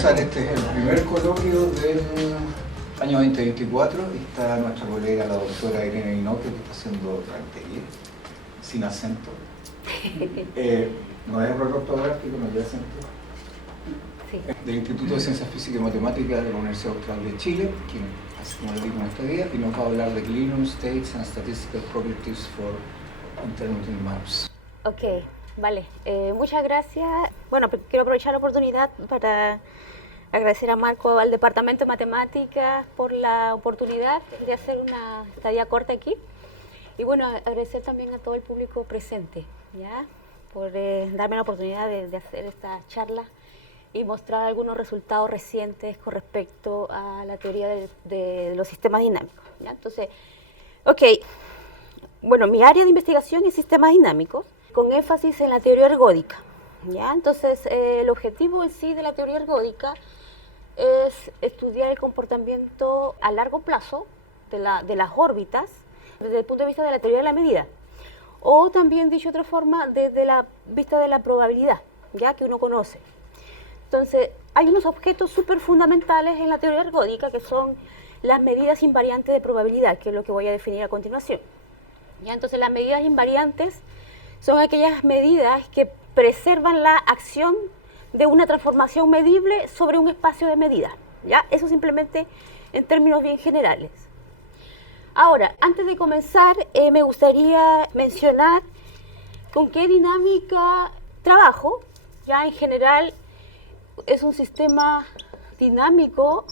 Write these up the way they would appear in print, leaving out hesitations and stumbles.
empezar, este es el primer coloquio del año 2024. Está nuestra colega, la doctora Irene Inoue, que está haciendo rantería, sin acento. No es error ortográfico, no tiene acento. Sí. Del Instituto de Ciencias Físicas y Matemáticas de la Universidad Austral de Chile, quien, así como le digo en esta día, y nos va a hablar de Equilibrium States and Statistical Properties for Intermittent Maps. Ok, vale. Muchas gracias. Bueno, quiero aprovechar la oportunidad para agradecer a Marco, al Departamento de Matemáticas, por la oportunidad de hacer una estadía corta aquí. Y bueno, agradecer también a todo el público presente, ¿ya? Por darme la oportunidad de hacer esta charla y mostrar algunos resultados recientes con respecto a la teoría de los sistemas dinámicos, ¿ya? Entonces, ok, bueno, mi área de investigación es sistemas dinámicos, con énfasis en la teoría ergódica, ¿ya? Entonces, el objetivo en sí de la teoría ergódica es estudiar el comportamiento a largo plazo de las órbitas desde el punto de vista de la teoría de la medida, o también, dicho de otra forma, desde la vista de la probabilidad, ya que uno conoce. Entonces, hay unos objetos súper fundamentales en la teoría ergódica que son las medidas invariantes de probabilidad, que es lo que voy a definir a continuación. ¿Ya? Entonces, las medidas invariantes son aquellas medidas que preservan la acción de una transformación medible sobre un espacio de medida, ¿ya? Eso simplemente en términos bien generales. Ahora, antes de comenzar, me gustaría mencionar con qué dinámica trabajo. Ya en general es un sistema dinámico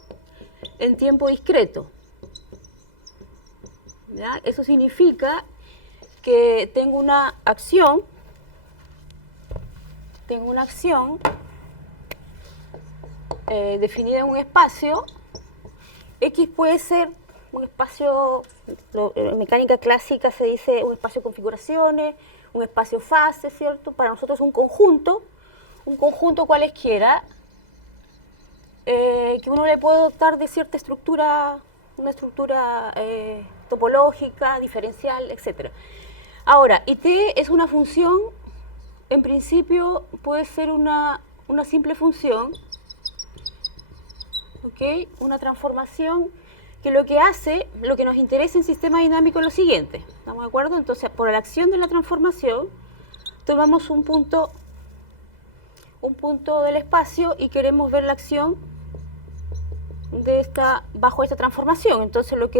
en tiempo discreto, ¿ya? Eso significa que tengo una acción definida en un espacio. X puede ser un espacio, en mecánica clásica se dice un espacio de configuraciones, un espacio fase, ¿cierto? Para nosotros un conjunto cualesquiera, que uno le puede dotar de cierta estructura, una estructura topológica, diferencial, etc. Ahora, y t es una función, en principio puede ser una simple función, ¿ok? Una transformación que lo que hace, lo que nos interesa en sistema dinámico es lo siguiente, ¿estamos de acuerdo? Entonces, por la acción de la transformación, tomamos un punto del espacio y queremos ver la acción bajo esta transformación. Entonces, lo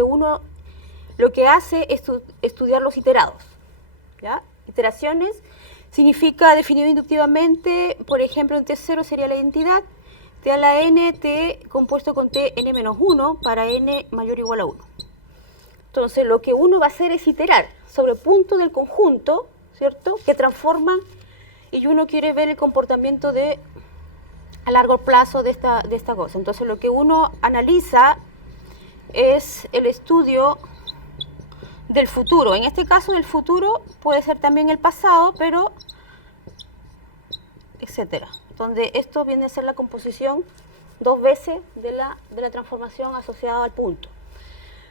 que hace es estudiar los iterados, ¿ya? Iteraciones significa definido inductivamente, por ejemplo, en T0 sería la identidad, T a la n, T compuesto con T n-1 para n mayor o igual a 1. Entonces, lo que uno va a hacer es iterar sobre puntos del conjunto, ¿cierto?, que transforman, y uno quiere ver el comportamiento a largo plazo de esta cosa. Entonces, lo que uno analiza es el estudio del futuro. En este caso, del futuro puede ser también el pasado, pero etcétera, donde esto viene a ser la composición dos veces de la transformación asociada al punto.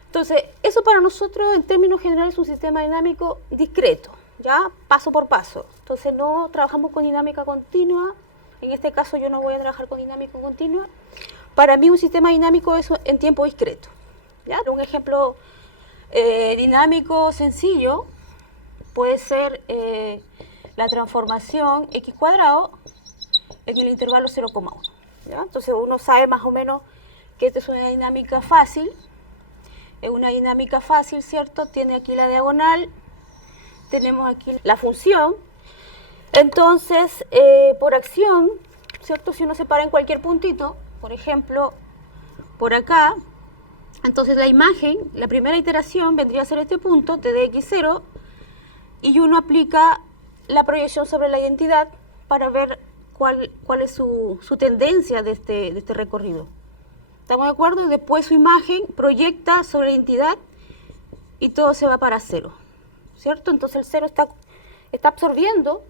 Entonces, eso para nosotros en términos generales es un sistema dinámico discreto, ya paso por paso. Entonces no trabajamos con dinámica continua, en este caso yo no voy a trabajar con dinámica continua. Para mí un sistema dinámico es en tiempo discreto, ¿ya? Un ejemplo dinámico sencillo puede ser la transformación x cuadrado en el intervalo 0,1. ¿Ya? Entonces uno sabe más o menos que esta es una dinámica fácil. Es una dinámica fácil, ¿cierto? Tiene aquí la diagonal, tenemos aquí la función. Entonces, por acción, ¿cierto? Si uno se para en cualquier puntito, por ejemplo, por acá, entonces la imagen, la primera iteración vendría a ser este punto, t de x0, y uno aplica la proyección sobre la identidad para ver cuál es su tendencia de este recorrido. ¿Estamos de acuerdo? Después su imagen proyecta sobre la identidad y todo se va para 0, ¿cierto? Entonces el 0 está absorbiendo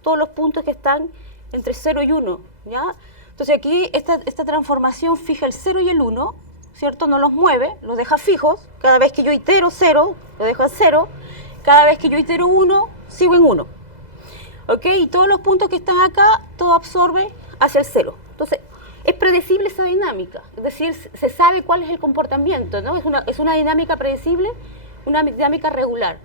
todos los puntos que están entre 0 y 1, ¿ya? Entonces aquí esta transformación fija el 0 y el 1, ¿cierto? No los mueve, los deja fijos. Cada vez que yo itero 0, lo dejo en 0. Cada vez que yo itero 1, sigo en 1. ¿Ok? Y todos los puntos que están acá, todo absorbe hacia el 0. Entonces, es predecible esa dinámica, es decir, se sabe cuál es el comportamiento, ¿no? Es una dinámica predecible, una dinámica regular.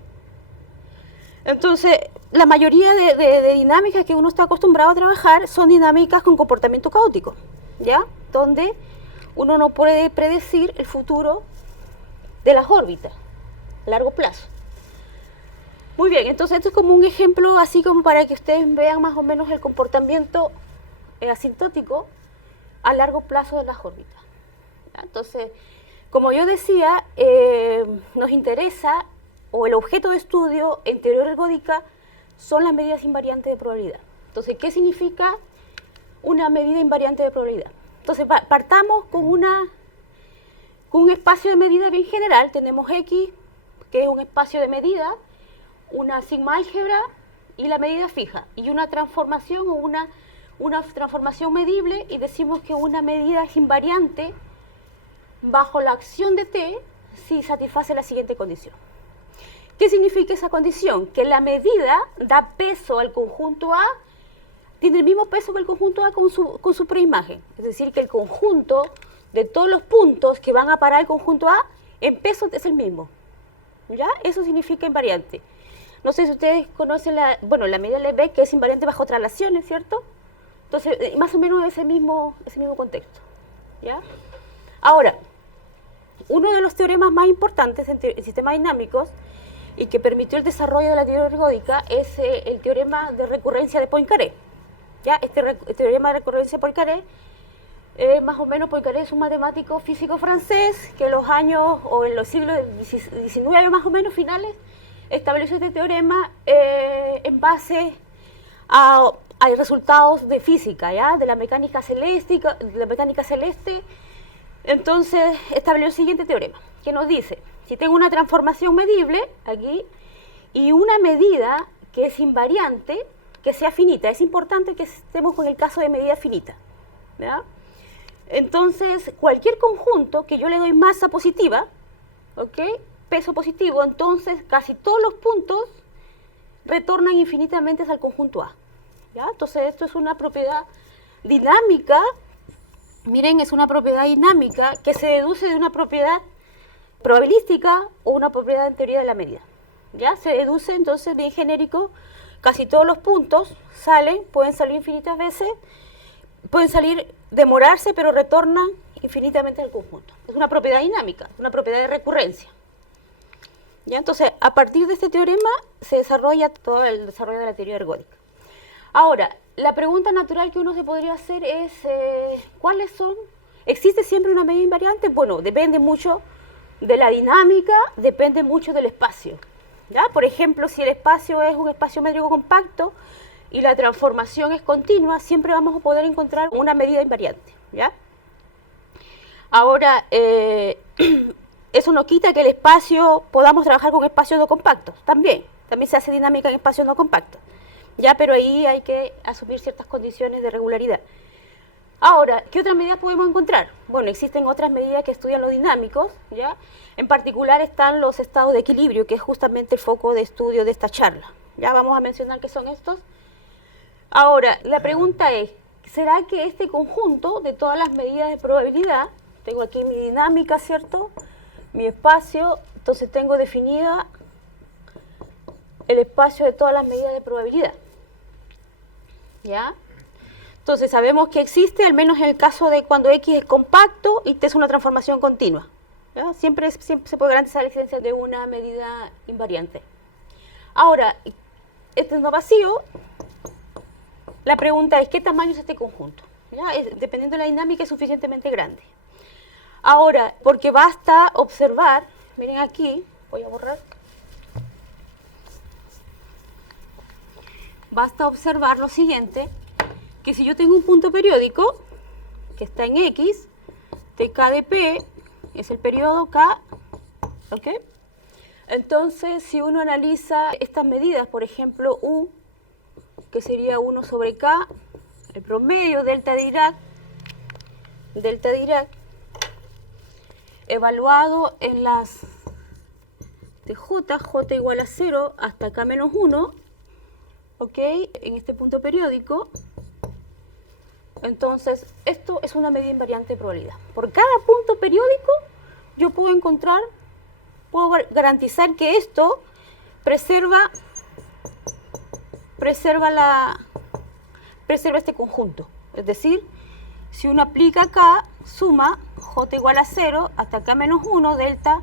Entonces, la mayoría de dinámicas que uno está acostumbrado a trabajar son dinámicas con comportamiento caótico, ¿ya? Donde uno no puede predecir el futuro de las órbitas a largo plazo. Muy bien, entonces esto es como un ejemplo así como para que ustedes vean más o menos el comportamiento asintótico a largo plazo de las órbitas. ¿Ya? Entonces, como yo decía, nos interesa, o el objeto de estudio en teoría ergódica son las medidas invariantes de probabilidad. Entonces, ¿qué significa una medida invariante de probabilidad? Entonces, partamos con un espacio de medida bien general. Tenemos X, que es un espacio de medida, una sigma álgebra y la medida fija, y una transformación o una transformación medible, y decimos que una medida es invariante bajo la acción de t si satisface la siguiente condición. ¿Qué significa esa condición? Que la medida da peso al conjunto A, tiene el mismo peso que el conjunto A con su preimagen. Es decir, que el conjunto de todos los puntos que van a parar el conjunto A en peso es el mismo. ¿Ya? Eso significa invariante. No sé si ustedes conocen la medida Lebesgue, que es invariante bajo traslaciones, ¿cierto? Entonces, más o menos ese mismo contexto. ¿Ya? Ahora, uno de los teoremas más importantes en sistemas dinámicos y que permitió el desarrollo de la teoría ergódica es el teorema de recurrencia de Poincaré. ¿Ya? Este teorema de recurrencia de Poincaré, más o menos Poincaré es un matemático físico francés que en los años, o en los siglos XIX más o menos finales, estableció este teorema en base a resultados de física, ¿ya? De la mecánica celeste. Entonces estableció el siguiente teorema, que nos dice: si tengo una transformación medible aquí y una medida que es invariante, que sea finita, es importante que estemos con el caso de medida finita, ¿ya? Entonces, cualquier conjunto que yo le doy masa positiva, ¿ok?, peso positivo, entonces casi todos los puntos retornan infinitamente al conjunto A. ¿Ya? Entonces, esto es una propiedad dinámica. Miren, es una propiedad dinámica que se deduce de una propiedad probabilística o una propiedad en teoría de la medida. ¿Ya? Se deduce, entonces, bien genérico, casi todos los puntos pueden salir infinitas veces, pueden salir, demorarse, pero retornan infinitamente al conjunto. Es una propiedad dinámica, una propiedad de recurrencia. ¿Ya? Entonces, a partir de este teorema se desarrolla todo el desarrollo de la teoría ergódica. Ahora, la pregunta natural que uno se podría hacer es, ¿cuáles son? ¿Existe siempre una medida invariante? Bueno, depende mucho de la dinámica, depende mucho del espacio. ¿Ya? Por ejemplo, si el espacio es un espacio métrico compacto y la transformación es continua, siempre vamos a poder encontrar una medida invariante. ¿Ya? Ahora, eso no quita que el espacio, podamos trabajar con espacios no compactos, también se hace dinámica en espacios no compactos, ya, pero ahí hay que asumir ciertas condiciones de regularidad. Ahora, ¿qué otras medidas podemos encontrar? Bueno, existen otras medidas que estudian los dinámicos, ya, en particular están los estados de equilibrio, que es justamente el foco de estudio de esta charla, ya vamos a mencionar qué son estos. Ahora, la pregunta es, ¿será que este conjunto de todas las medidas de probabilidad, tengo aquí mi dinámica, ¿cierto?, mi espacio, entonces tengo definida el espacio de todas las medidas de probabilidad, ¿ya? Entonces sabemos que existe, al menos en el caso de cuando X es compacto y T es una transformación continua, ¿ya? Siempre se puede garantizar la existencia de una medida invariante. Ahora, este es no vacío, la pregunta es, ¿qué tamaño es este conjunto? ¿Ya? Dependiendo de la dinámica es suficientemente grande. Ahora, porque basta observar, miren aquí, voy a borrar, basta observar lo siguiente, que si yo tengo un punto periódico que está en X, TK de P es el periodo K, ¿ok? Entonces, si uno analiza estas medidas, por ejemplo, U, que sería 1 sobre K, el promedio, delta de Dirac, evaluado en las de J igual a 0 hasta K menos 1, ¿ok? En este punto periódico, Entonces, esto es una medida invariante de probabilidad. Por cada punto periódico, yo puedo garantizar que esto preserva este conjunto. Es decir, si uno aplica acá, suma j igual a 0 hasta k menos 1, delta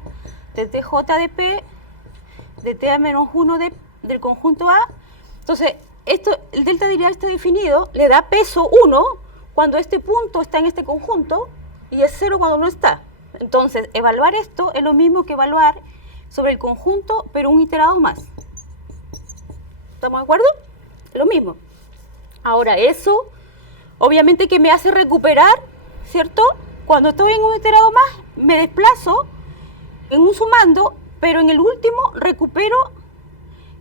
de tj de p, de t a menos 1 del conjunto A. Entonces, el delta de deriva está definido, le da peso 1 cuando este punto está en este conjunto y es 0 cuando no está. Entonces, evaluar esto es lo mismo que evaluar sobre el conjunto, pero un iterado más. ¿Estamos de acuerdo? Es lo mismo. Ahora, eso obviamente que me hace recuperar, ¿cierto? Cuando estoy en un iterado más, me desplazo en un sumando, pero en el último recupero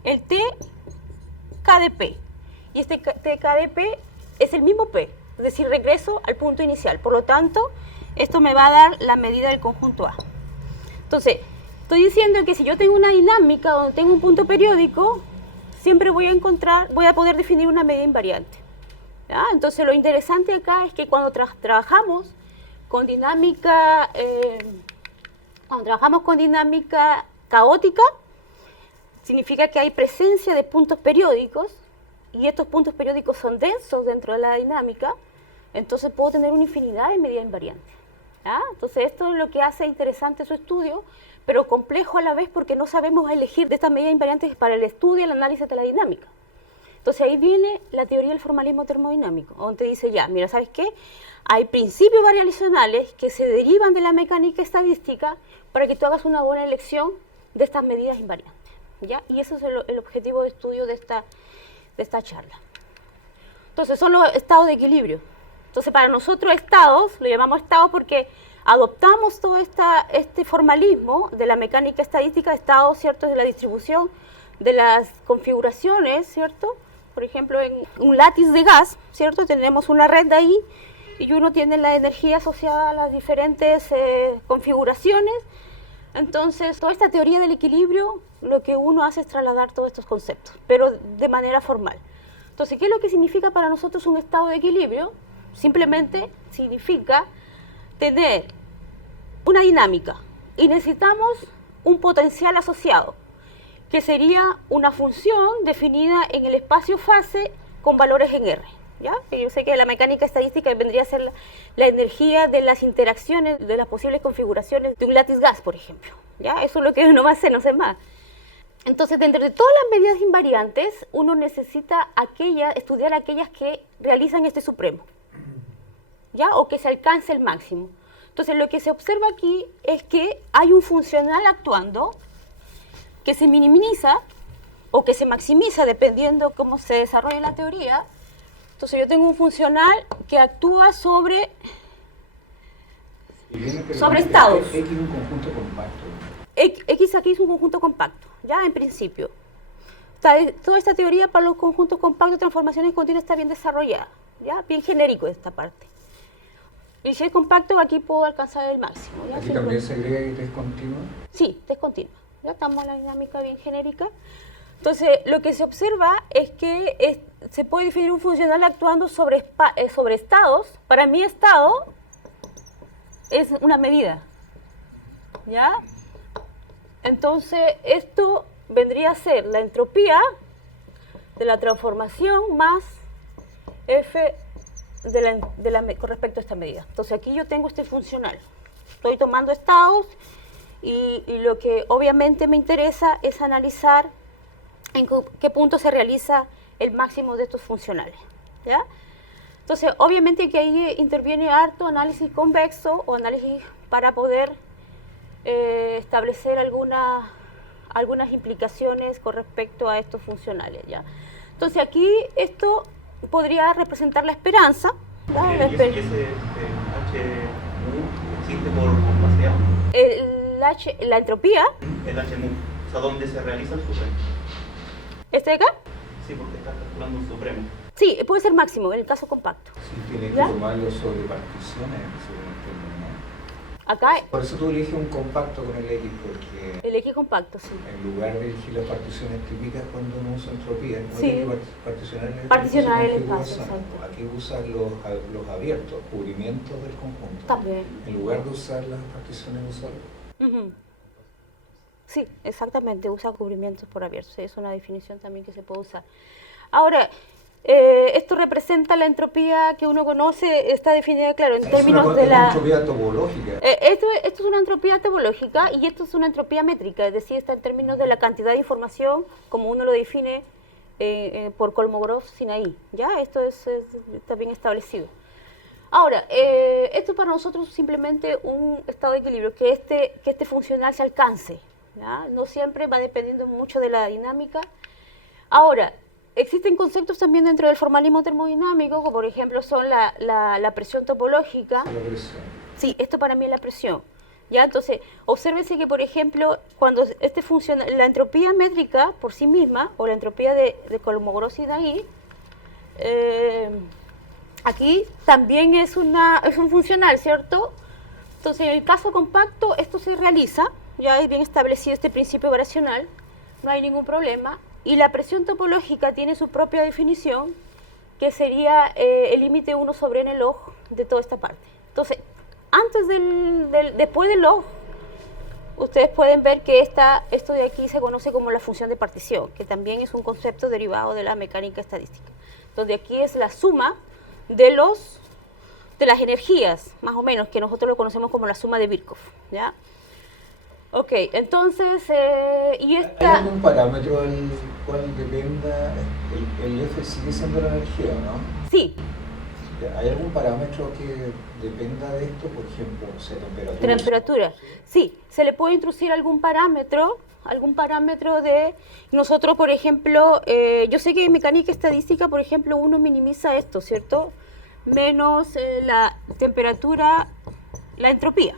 el TK de P. Y este TK de P es el mismo P, es decir, regreso al punto inicial. Por lo tanto, esto me va a dar la medida del conjunto A. Entonces, estoy diciendo que si yo tengo una dinámica donde tengo un punto periódico, siempre voy a poder definir una medida invariante. ¿Ya? Entonces, lo interesante acá es que cuando trabajamos con dinámica caótica, significa que hay presencia de puntos periódicos y estos puntos periódicos son densos dentro de la dinámica, entonces puedo tener una infinidad de medidas invariantes. ¿Ya? Entonces, esto es lo que hace interesante su estudio, pero complejo a la vez porque no sabemos elegir de estas medidas invariantes para el estudio y el análisis de la dinámica. Entonces ahí viene la teoría del formalismo termodinámico, donde dice ya, mira, ¿sabes qué? Hay principios variacionales que se derivan de la mecánica estadística para que tú hagas una buena elección de estas medidas invariantes, ¿ya? Y ese es el objetivo de estudio de esta charla. Entonces son los estados de equilibrio. Entonces para nosotros estados, lo llamamos estados porque adoptamos todo este formalismo de la mecánica estadística, estados, ¿cierto?, de la distribución, de las configuraciones, ¿cierto? Por ejemplo, en un látiz de gas, ¿cierto? Tenemos una red de ahí y uno tiene la energía asociada a las diferentes configuraciones. Entonces, toda esta teoría del equilibrio, lo que uno hace es trasladar todos estos conceptos, pero de manera formal. Entonces, ¿qué es lo que significa para nosotros un estado de equilibrio? Simplemente significa tener una dinámica y necesitamos un potencial asociado, que sería una función definida en el espacio-fase con valores en R. ¿Ya? Yo sé que la mecánica estadística vendría a ser la energía de las interacciones, de las posibles configuraciones de un látiz gas, por ejemplo. ¿Ya? Eso es lo que uno va a hacer, no sé más. Entonces, dentro de todas las medidas invariantes, uno necesita estudiar aquellas que realizan este supremo, ¿ya? O que se alcance el máximo. Entonces, lo que se observa aquí es que hay un funcional actuando que se minimiza o que se maximiza dependiendo cómo se desarrolle la teoría. Entonces yo tengo un funcional que actúa sobre estados. X es un conjunto compacto. X aquí es un conjunto compacto, ya en principio. Toda esta teoría para los conjuntos compactos, transformaciones continuas, está bien desarrollada, ya bien genérico esta parte. Y si es compacto, aquí puedo alcanzar el máximo. ¿Ya? ¿Aquí también se agrega y descontinua? Sí, descontinua. Ya estamos en la dinámica bien genérica. Entonces, lo que se observa es que se puede definir un funcional actuando sobre estados. Para mí, estado es una medida, ¿ya? Entonces, esto vendría a ser la entropía de la transformación más F con respecto a esta medida. Entonces, aquí yo tengo este funcional. Estoy tomando estados y lo que obviamente me interesa es analizar en qué punto se realiza el máximo de estos funcionales, ¿ya? Entonces, obviamente que ahí interviene harto análisis convexo o análisis para poder establecer algunas implicaciones con respecto a estos funcionales, ¿ya? Entonces, aquí esto podría representar la esperanza, ¿ya? ¿Y ese H existe por compacidad? La entropía. El H mu. O sea, ¿dónde se realiza el supremo? ¿Este de acá? Sí, porque está calculando un supremo. Sí, puede ser máximo en el caso compacto. Sí, tiene que ¿Ya? tomarlo sobre particiones, Acá Por eso tú eliges un compacto con el X, porque el X compacto, sí. en lugar de elegir las particiones típicas cuando uno usa entropía, uno Sí. tiene que particionar el Particionar el configuración. espacio, exacto. Aquí usan los abiertos, cubrimientos del conjunto, También. en lugar de usar las particiones usuales. Ujú. Sí, exactamente, usa cubrimientos por abiertos. Es una definición también que se puede usar. Ahora, esto representa la entropía que uno conoce, está definida, claro, en términos de es una la... entropía topológica. Esto es una entropía topológica y esto es una entropía métrica, es decir, está en términos de la cantidad de información, como uno lo define por Kolmogorov-Sinaí. ¿Ya? Esto está bien establecido. Ahora, esto para nosotros es simplemente un estado de equilibrio, que este funcional se alcance. ¿Ya? No siempre va dependiendo mucho de la dinámica. Ahora, existen conceptos también dentro del formalismo termodinámico, como por ejemplo son la presión topológica. La presión. Sí, esto para mí es la presión. ¿Ya? Entonces, obsérvese que, por ejemplo, cuando la entropía métrica por sí misma, o la entropía de Kolmogorov-Sinaí, aquí también es un funcional, ¿cierto? Entonces, en el caso compacto, esto se realiza, ya es bien establecido este principio variacional, no hay ningún problema, y la presión topológica tiene su propia definición, que sería el límite 1 sobre n log de toda esta parte. Entonces, después del log, ustedes pueden ver que esto de aquí se conoce como la función de partición, que también es un concepto derivado de la mecánica estadística, donde aquí es la suma de las energías, más o menos, que nosotros lo conocemos como la suma de Birkhoff, ¿ya? Ok, entonces, y ¿Hay esta... algún parámetro del cual dependa el F sigue siendo la energía, no? Sí, ¿Hay algún parámetro que dependa de esto? Por ejemplo, no sé, temperatura. temperatura. Sí, se le puede introducir algún parámetro de... Nosotros, por ejemplo, yo sé que en mecánica estadística, por ejemplo, uno minimiza esto, ¿cierto? Menos la temperatura, la entropía.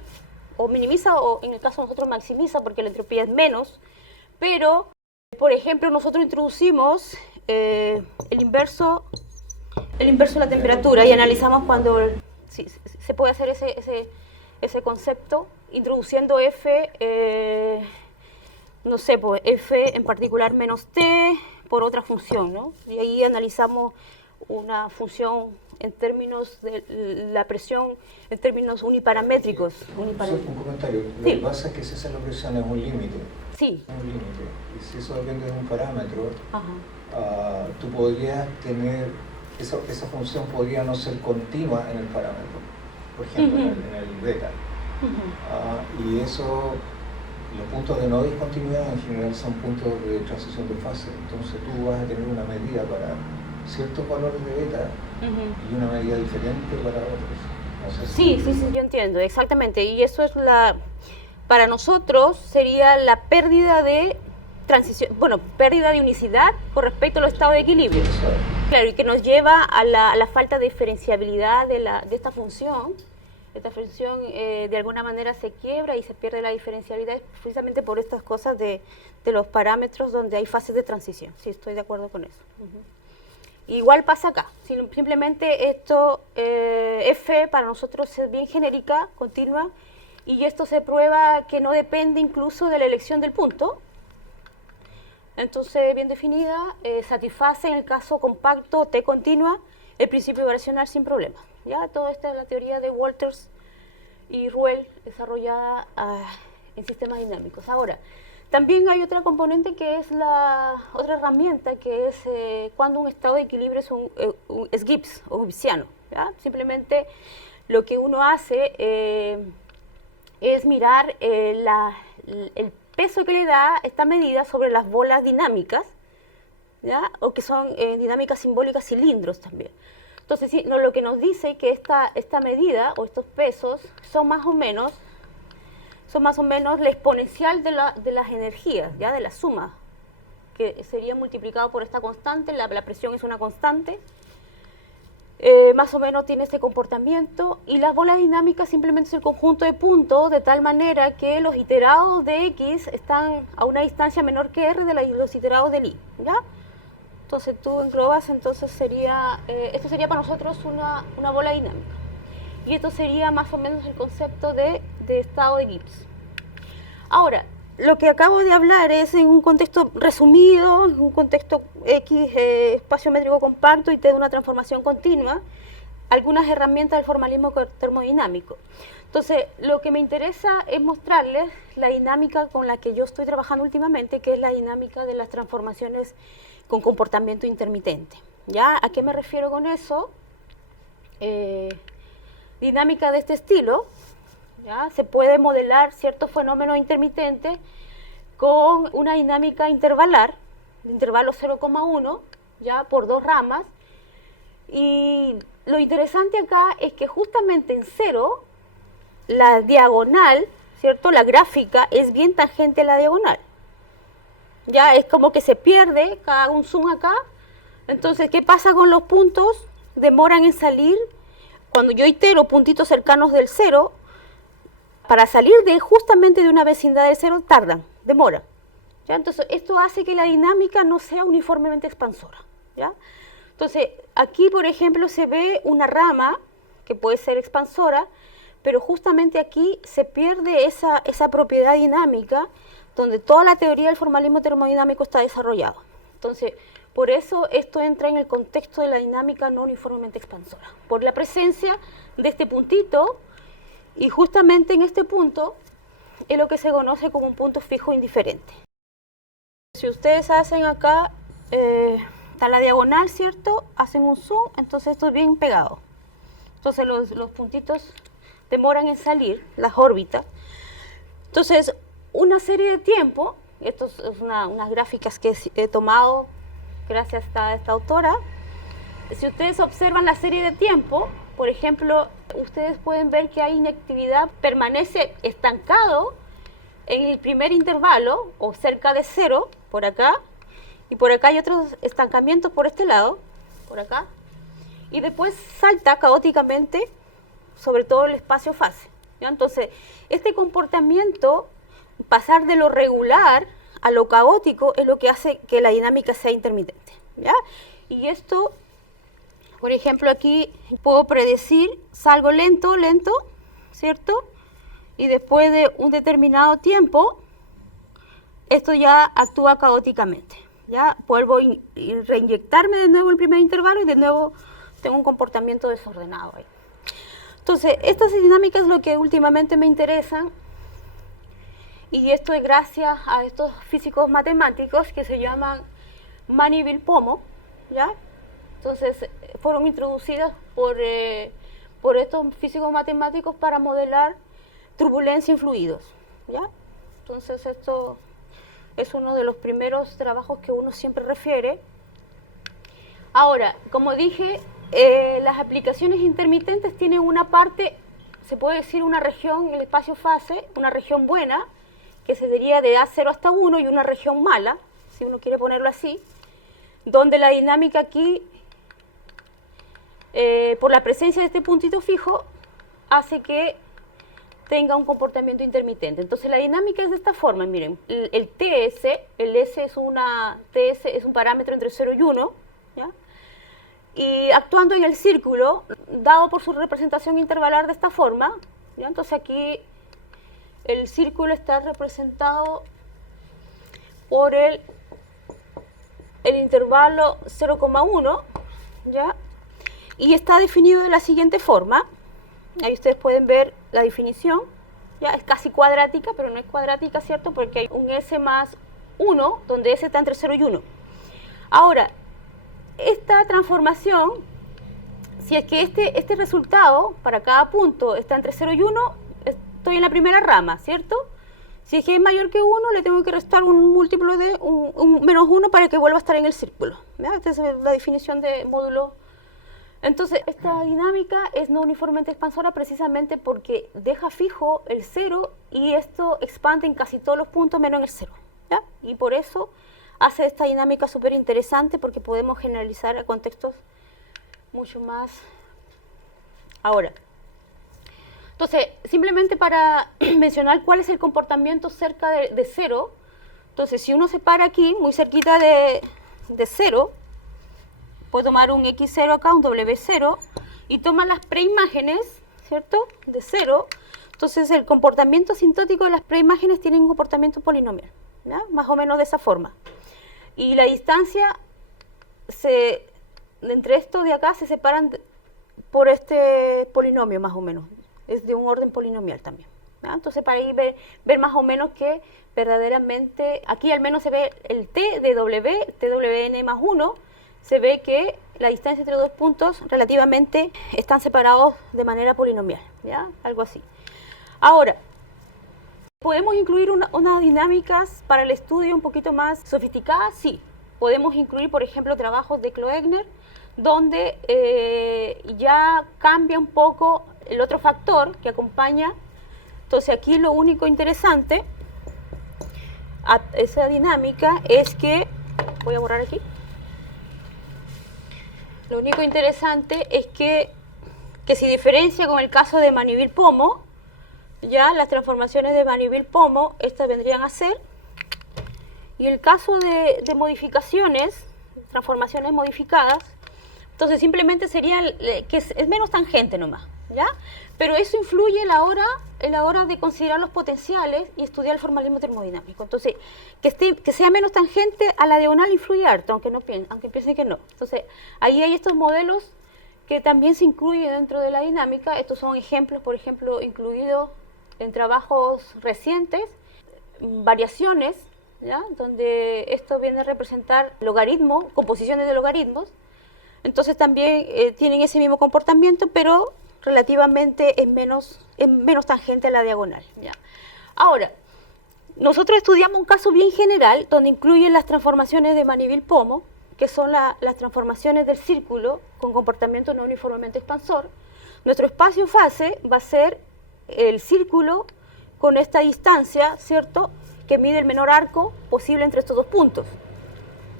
O minimiza, o en el caso de nosotros maximiza, porque la entropía es menos. Pero, por ejemplo, nosotros introducimos el inverso de la temperatura y analizamos cuando se puede hacer ese concepto introduciendo F, no sé, pues F en particular menos T por otra función, ¿no? Y ahí analizamos una función en términos de la presión, en términos uniparamétricos. Un comentario. Lo Sí. que pasa es que si esa es la presión es un límite. Sí. Un límite. Y si eso depende de un parámetro, Ajá. tú podrías tener, esa función podría no ser continua en el parámetro. Por ejemplo, Ujú. en el beta. Ujú. Y eso, los puntos de no discontinuidad en general son puntos de transición de fase. Entonces tú vas a tener una medida para ciertos valores de beta Ujú. y una medida diferente para otros. No sé Sí, yo entiendo, exactamente. Y eso es para nosotros sería la pérdida de transición, bueno, pérdida de unicidad con respecto al estado de equilibrio. Claro, y que nos lleva a la falta de diferenciabilidad de esta función. Esta función de alguna manera se quiebra y se pierde la diferenciabilidad precisamente por estas cosas de los parámetros donde hay fases de transición. Sí, estoy de acuerdo con eso. Ujú. Igual pasa acá, simplemente esto, F para nosotros es bien genérica, continua, y esto se prueba que no depende incluso de la elección del punto. Entonces, bien definida, satisface en el caso compacto T continua el principio variacional sin problema. ¿Ya? Toda esta es la teoría de Walters y Ruel desarrollada en sistemas dinámicos. Ahora, también hay otra componente que es otra herramienta que es cuando un estado de equilibrio es Gibbs o Gibbsiano. ¿Ya? Simplemente lo que uno hace es mirar el peso que le da esta medida sobre las bolas dinámicas, ¿ya? O que son dinámicas simbólicas cilindros también. Entonces, sí, lo que nos dice que esta medida o estos pesos son más o menos la exponencial de las energías, ¿ya? De la suma, que sería multiplicado por esta constante, la presión es una constante, más o menos tiene ese comportamiento, y las bolas dinámicas simplemente es el conjunto de puntos de tal manera que los iterados de X están a una distancia menor que R de los iterados del Y, ¿ya? Entonces tú englobas, entonces esto sería para nosotros una bola dinámica. Y esto sería más o menos el concepto de de estado de Gibbs. Ahora, lo que acabo de hablar es en un contexto resumido, en un contexto X espacio métrico compacto y te da una transformación continua, algunas herramientas del formalismo termodinámico. Entonces, lo que me interesa es mostrarles la dinámica con la que yo estoy trabajando últimamente, que es la dinámica de las transformaciones con comportamiento intermitente. ¿Ya? ¿A qué me refiero con eso? Dinámica de este estilo, ¿ya? Se puede modelar ciertos fenómenos intermitentes con una dinámica intervalar, de intervalo 0,1, ya por dos ramas, y lo interesante acá es que justamente en 0, la diagonal, ¿cierto? La gráfica es bien tangente a la diagonal. Ya es como que se pierde, hago un zoom acá. Entonces, ¿qué pasa con los puntos? Demoran en salir. Cuando yo itero puntitos cercanos del 0, para salir justamente de una vecindad del 0 tardan, demora. ¿Ya? Entonces, esto hace que la dinámica no sea uniformemente expansora. ¿Ya? Entonces, aquí, por ejemplo, se ve una rama que puede ser expansora, pero justamente aquí se pierde esa propiedad dinámica donde toda la teoría del formalismo termodinámico está desarrollado. Entonces, por eso esto entra en el contexto de la dinámica no uniformemente expansora, por la presencia de este puntito, y justamente en este punto es lo que se conoce como un punto fijo indiferente. Si ustedes hacen acá, está la diagonal, ¿cierto? Hacen un zoom, entonces esto es bien pegado. Entonces los puntitos demoran en salir, las órbitas. Entonces, una serie de tiempo, esto es unas gráficas que he tomado gracias a esta autora. Si ustedes observan la serie de tiempo, por ejemplo, ustedes pueden ver que hay inactividad, permanece estancado en el primer intervalo, o cerca de 0, por acá, y por acá hay otros estancamientos por este lado, por acá, y después salta caóticamente sobre todo el espacio-fase. Entonces, este comportamiento, pasar de lo regular a lo caótico, es lo que hace que la dinámica sea intermitente. ¿Ya? Y esto, por ejemplo, aquí puedo predecir, salgo lento, ¿cierto? Y después de un determinado tiempo, esto ya actúa caóticamente. ¿Ya? Vuelvo a reinyectarme de nuevo el primer intervalo y de nuevo tengo un comportamiento desordenado ahí. Entonces, estas dinámicas es lo que últimamente me interesan, y esto es gracias a estos físicos matemáticos que se llaman Mann-Pomo, ¿ya? Entonces, fueron introducidas por estos físicos matemáticos para modelar turbulencia en fluidos, ¿ya? Entonces, esto es uno de los primeros trabajos que uno siempre refiere. Ahora, como dije, las aplicaciones intermitentes tienen una parte, se puede decir una región, el espacio-fase, una región buena, que se diría de A0 hasta 1, y una región mala, si uno quiere ponerlo así, donde la dinámica aquí, por la presencia de este puntito fijo, hace que tenga un comportamiento intermitente. Entonces la dinámica es de esta forma, miren, el TS, el S es un parámetro entre 0 y 1, ¿ya? Y actuando en el círculo, dado por su representación intervalar de esta forma, ¿ya? Entonces aquí el círculo está representado por el intervalo 0,1, ¿ya? Y está definido de la siguiente forma. Ahí ustedes pueden ver la definición, ¿ya? Es casi cuadrática, pero no es cuadrática, ¿cierto? Porque hay un S más 1, donde S está entre 0 y 1. Ahora, esta transformación, si es que este resultado para cada punto está entre 0 y 1, estoy en la primera rama, ¿cierto? Si es que es mayor que 1, le tengo que restar un múltiplo de un menos 1 para que vuelva a estar en el círculo. ¿Ya? Esta es la definición de módulo. Entonces, esta dinámica es no uniformemente expansora precisamente porque deja fijo el 0 y esto expande en casi todos los puntos menos en el 0. ¿Ya? Y por eso hace esta dinámica súper interesante, porque podemos generalizar a contextos mucho más. Ahora, entonces, simplemente para mencionar cuál es el comportamiento cerca de 0, entonces si uno se para aquí, muy cerquita de 0, puede tomar un X0 acá, un W0, y toma las preimágenes, ¿cierto?, de 0, Entonces el comportamiento asintótico de las preimágenes tiene un comportamiento polinomial, ¿ya? Más o menos de esa forma. Y la distancia entre estos de acá se separan por este polinomio más o menos. Es de un orden polinomial también, ¿ya? Entonces para ahí ver más o menos que verdaderamente, aquí al menos se ve el t de w, twn más 1, se ve que la distancia entre dos puntos relativamente están separados de manera polinomial, ¿ya? Algo así. Ahora, ¿podemos incluir unas dinámicas para el estudio un poquito más sofisticadas? Sí. Podemos incluir, por ejemplo, trabajos de Kloegner, donde ya cambia un poco el otro factor que acompaña. Entonces aquí lo único interesante a esa dinámica es que, voy a borrar aquí, lo único interesante es que se diferencia con el caso de Maniville-Pomo. Ya las transformaciones de Maniville-Pomo, estas vendrían a ser, y el caso de modificaciones, transformaciones modificadas, entonces simplemente sería que es menos tangente nomás, ¿ya? Pero eso influye en la hora de considerar los potenciales y estudiar el formalismo termodinámico. Entonces, que sea menos tangente a la diagonal influye harto, aunque piensen que no. Entonces, ahí hay estos modelos que también se incluyen dentro de la dinámica. Estos son ejemplos, por ejemplo, incluidos en trabajos recientes, variaciones, ¿ya? Donde esto viene a representar logaritmos, composiciones de logaritmos. Entonces también tienen ese mismo comportamiento, pero relativamente es menos tangente a la diagonal, ¿ya? Ahora, nosotros estudiamos un caso bien general donde incluyen las transformaciones de Maniville-Pomo, que son las transformaciones del círculo con comportamiento no uniformemente expansor. Nuestro espacio-fase va a ser el círculo con esta distancia, ¿cierto?, que mide el menor arco posible entre estos dos puntos.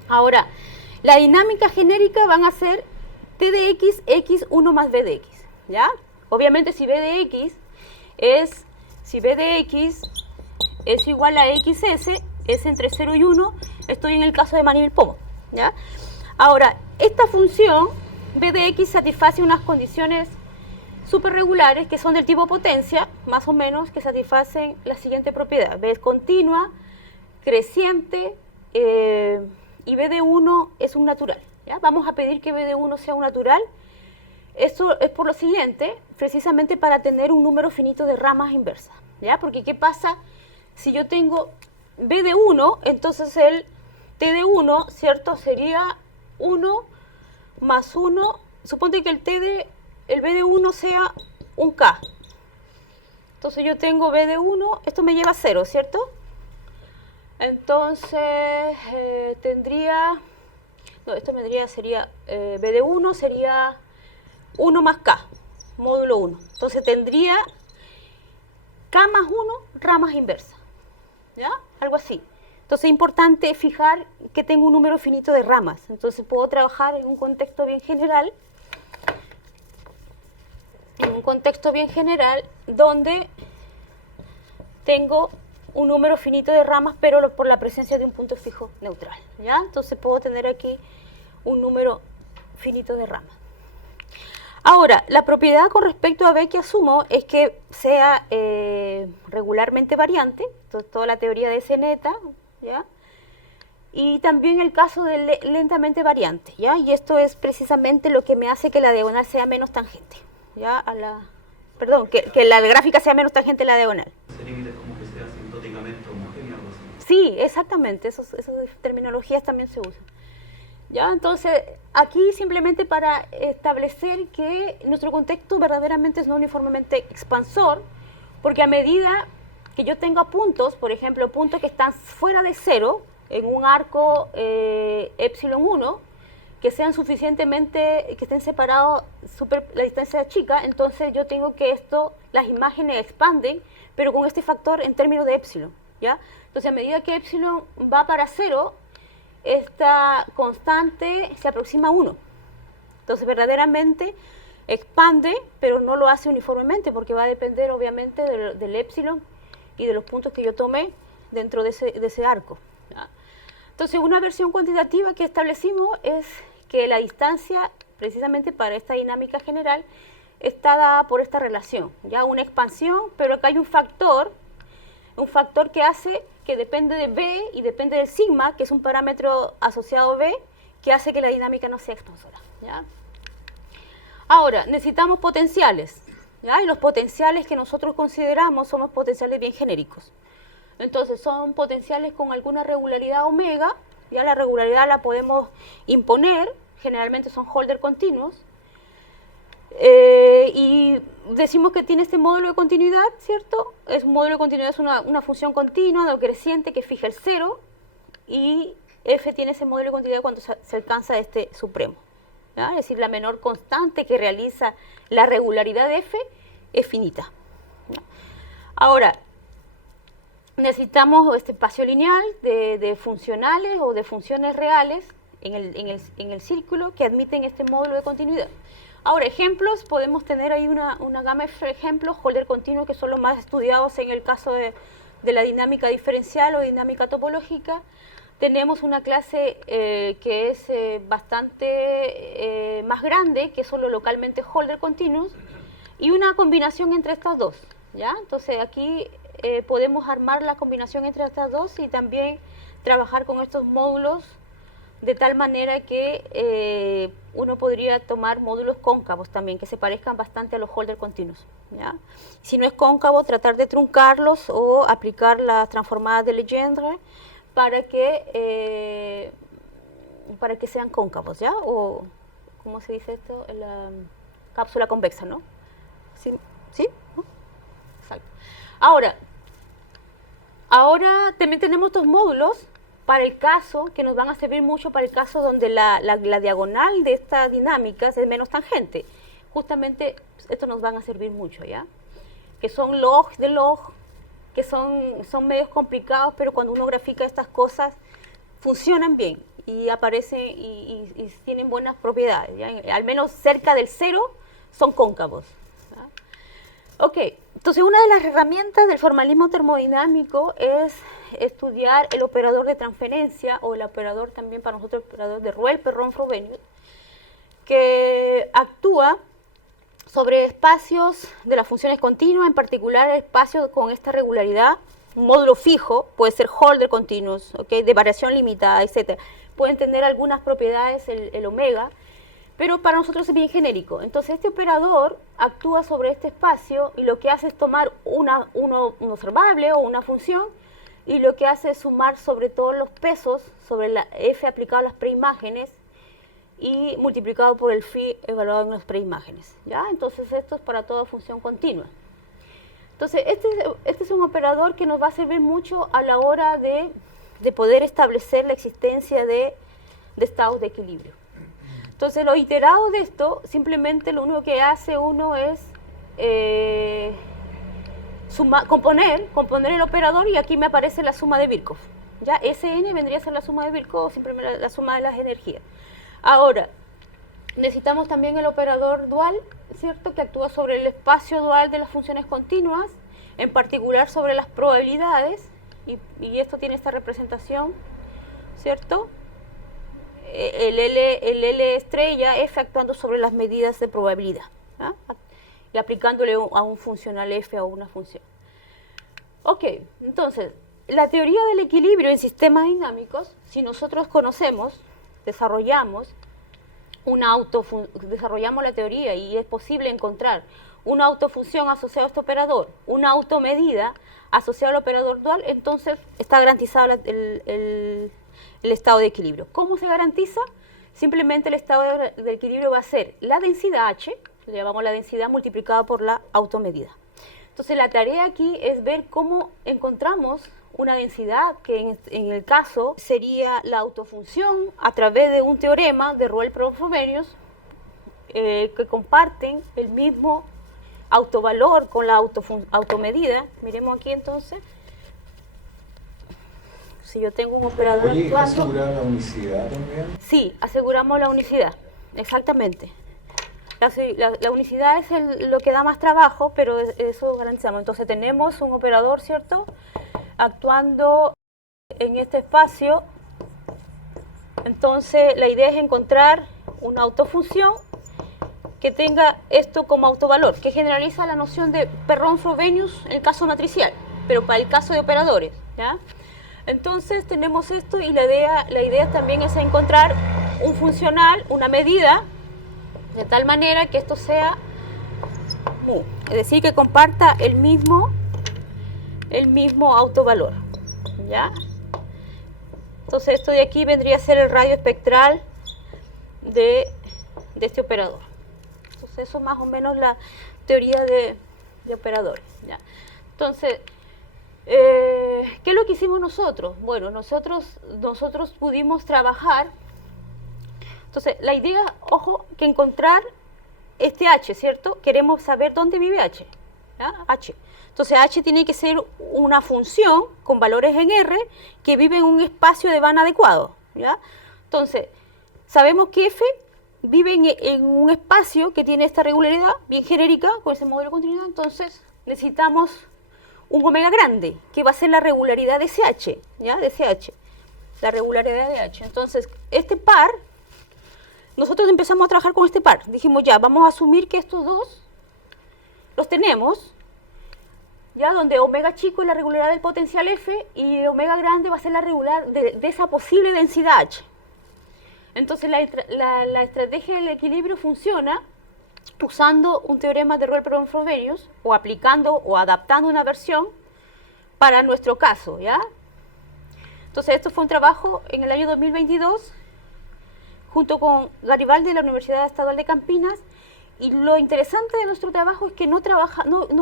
Ahora, la dinámica genérica van a ser t de x, x1 más b de x, ¿ya? Obviamente si b de x es igual a xs, es entre 0 y 1, estoy en el caso de Maniville-Pomo, ¿ya? Ahora, esta función b de x satisface unas condiciones superregulares que son del tipo potencia, más o menos, que satisfacen la siguiente propiedad. B es continua, creciente, y b de 1 es un natural, ¿ya? Vamos a pedir que b de 1 sea un natural. Esto es por lo siguiente, precisamente para tener un número finito de ramas inversas, ¿ya? Porque ¿qué pasa si yo tengo b de 1? Entonces el t de 1, ¿cierto?, sería 1 más 1. Suponte que el b de 1 sea un k. Entonces yo tengo b de 1, esto me lleva a 0, ¿cierto? Entonces sería b de 1 sería 1 más k, módulo 1. Entonces tendría k más 1 ramas inversas, ¿ya? Algo así. Entonces es importante fijar que tengo un número finito de ramas. Entonces puedo trabajar en un contexto bien general, donde tengo un número finito de ramas, pero por la presencia de un punto fijo neutral, ¿ya? Entonces puedo tener aquí un número finito de ramas. Ahora, la propiedad con respecto a B que asumo es que sea regularmente variante, entonces toda la teoría de S neta, ¿ya? Y también el caso de lentamente variante, ¿ya? Y esto es precisamente lo que me hace que la diagonal sea menos tangente, ¿ya? Que la gráfica sea menos tangente a la diagonal. Ese límite es como que sea asintóticamente homogéneo, algo así. Sí, exactamente, esas terminologías también se usan. ¿Ya? Entonces, aquí simplemente para establecer que nuestro contexto verdaderamente es no uniformemente expansor, porque a medida que yo tenga puntos, por ejemplo, puntos que están fuera de 0, en un arco epsilon 1, que sean suficientemente, que estén separados la distancia chica, entonces yo tengo que las imágenes expanden, pero con este factor en términos de epsilon, ¿ya? Entonces, a medida que epsilon va para 0, esta constante se aproxima a 1. Entonces, verdaderamente expande, pero no lo hace uniformemente, porque va a depender, obviamente, del epsilon y de los puntos que yo tomé dentro de ese arco, ¿ya? Entonces, una versión cuantitativa que establecimos es que la distancia, precisamente para esta dinámica general, está dada por esta relación, ya una expansión, pero acá hay un factor que hace que depende de B y depende del sigma, que es un parámetro asociado a B, que hace que la dinámica no sea expansora, ¿ya? Ahora, necesitamos potenciales, ¿ya? Y los potenciales que nosotros consideramos son los potenciales bien genéricos. Entonces, son potenciales con alguna regularidad omega, ya la regularidad la podemos imponer, generalmente son Holder continuos, y decimos que tiene este módulo de continuidad, ¿cierto? Es un módulo de continuidad, es una función continua, decreciente, que fija el cero, y f tiene ese módulo de continuidad cuando se alcanza este supremo, ¿ya? Es decir, la menor constante que realiza la regularidad de f es finita, ¿ya? Ahora, necesitamos este espacio lineal de funcionales o de funciones reales en el círculo que admiten este módulo de continuidad. Ahora, ejemplos, podemos tener ahí una gama de ejemplos, Holder continuos, que son los más estudiados en el caso de la dinámica diferencial o dinámica topológica. Tenemos una clase que es bastante más grande, que es solo localmente Holder continuos, y una combinación entre estas dos, ¿ya? Entonces aquí podemos armar la combinación entre estas dos y también trabajar con estos módulos de tal manera que uno podría tomar módulos cóncavos también, que se parezcan bastante a los Holder continuos, ¿ya? Si no es cóncavo, tratar de truncarlos o aplicar las transformadas de Legendre para que sean cóncavos, ¿ya? O, ¿cómo se dice esto? La cápsula convexa, ¿no? ¿Sí? ¿Sí? Exacto. Ahora también tenemos estos módulos para el caso, que nos van a servir mucho para el caso donde la diagonal de esta dinámica es menos tangente. Justamente estos nos van a servir mucho, ¿ya? Que son log de log, que son medios complicados, pero cuando uno grafica estas cosas funcionan bien y aparecen y tienen buenas propiedades, ¿ya? Al menos cerca del cero son cóncavos, ¿ya? Ok, entonces una de las herramientas del formalismo termodinámico es estudiar el operador de transferencia, o el operador también para nosotros, el operador de Ruel-Perron-Frobenius, que actúa sobre espacios de las funciones continuas, en particular espacios con esta regularidad, un módulo fijo, puede ser Holder continuous, ¿okay? De variación limitada, etc. Pueden tener algunas propiedades, el omega, pero para nosotros es bien genérico. Entonces este operador actúa sobre este espacio y lo que hace es tomar un observable o una función, y lo que hace es sumar sobre todos los pesos, sobre la f aplicado a las preimágenes y multiplicado por el phi evaluado en las preimágenes, ¿ya? Entonces esto es para toda función continua. Entonces este es un operador que nos va a servir mucho a la hora de poder establecer la existencia de estados de equilibrio. Entonces lo iterado de esto, simplemente lo único que hace uno es componer el operador, y aquí me aparece la suma de Birkhoff, ¿ya? Sn vendría a ser la suma de Birkhoff, simplemente la suma de las energías. Ahora, necesitamos también el operador dual, ¿cierto? Que actúa sobre el espacio dual de las funciones continuas, en particular sobre las probabilidades, y esto tiene esta representación, ¿cierto? El L estrella F actuando sobre las medidas de probabilidad, ¿ya? Y aplicándole a un funcional F a una función. Ok, entonces, la teoría del equilibrio en sistemas dinámicos, si nosotros desarrollamos la teoría y es posible encontrar una autofunción asociada a este operador, una automedida asociada al operador dual, entonces está garantizado el estado de equilibrio. ¿Cómo se garantiza? Simplemente el estado de equilibrio va a ser la densidad H, le llamamos la densidad multiplicada por la automedida. Entonces la tarea aquí es ver cómo encontramos una densidad que en el caso sería la autofunción a través de un teorema de Ruel-Perron-Frobenius que comparten el mismo autovalor con la automedida. Miremos aquí entonces. Si yo tengo un operador... Oye, ¿asegura la unicidad también? Sí, aseguramos la unicidad, exactamente. La unicidad es lo que da más trabajo, pero eso garantizamos. Entonces tenemos un operador, ¿cierto?, actuando en este espacio. Entonces la idea es encontrar una autofunción que tenga esto como autovalor, que generaliza la noción de Perron-Frobenius en el caso matricial, pero para el caso de operadores, ¿ya? Entonces tenemos esto y la idea también es encontrar un funcional, una medida, de tal manera que esto sea mu, es decir, que comparta el mismo autovalor, ¿ya? Entonces esto de aquí vendría a ser el radio espectral de este operador. Entonces eso es más o menos la teoría de operadores, ¿ya? Entonces, ¿qué es lo que hicimos nosotros? Bueno, nosotros pudimos trabajar. Entonces, la idea, ojo, que encontrar este H, ¿cierto? Queremos saber dónde vive H, ¿ya? H. Entonces, H tiene que ser una función con valores en R que vive en un espacio de Van adecuado, ¿ya? Entonces, sabemos que F vive en un espacio que tiene esta regularidad bien genérica con ese modelo de continuidad. Entonces, necesitamos un omega grande, que va a ser la regularidad de ese H, ¿ya? De ese H, la regularidad de H. Entonces, este par, nosotros empezamos a trabajar con este par. Dijimos, ya, vamos a asumir que estos dos los tenemos, ya, donde omega chico es la regularidad del potencial F y omega grande va a ser la regular de esa posible densidad H. Entonces, la estrategia del equilibrio funciona usando un teorema de Roel-Perron-Frobenius o aplicando o adaptando una versión para nuestro caso, ¿ya? Entonces, esto fue un trabajo en el año 2022 junto con Garibaldi de la Universidad Estadual de Campinas, y lo interesante de nuestro trabajo es que no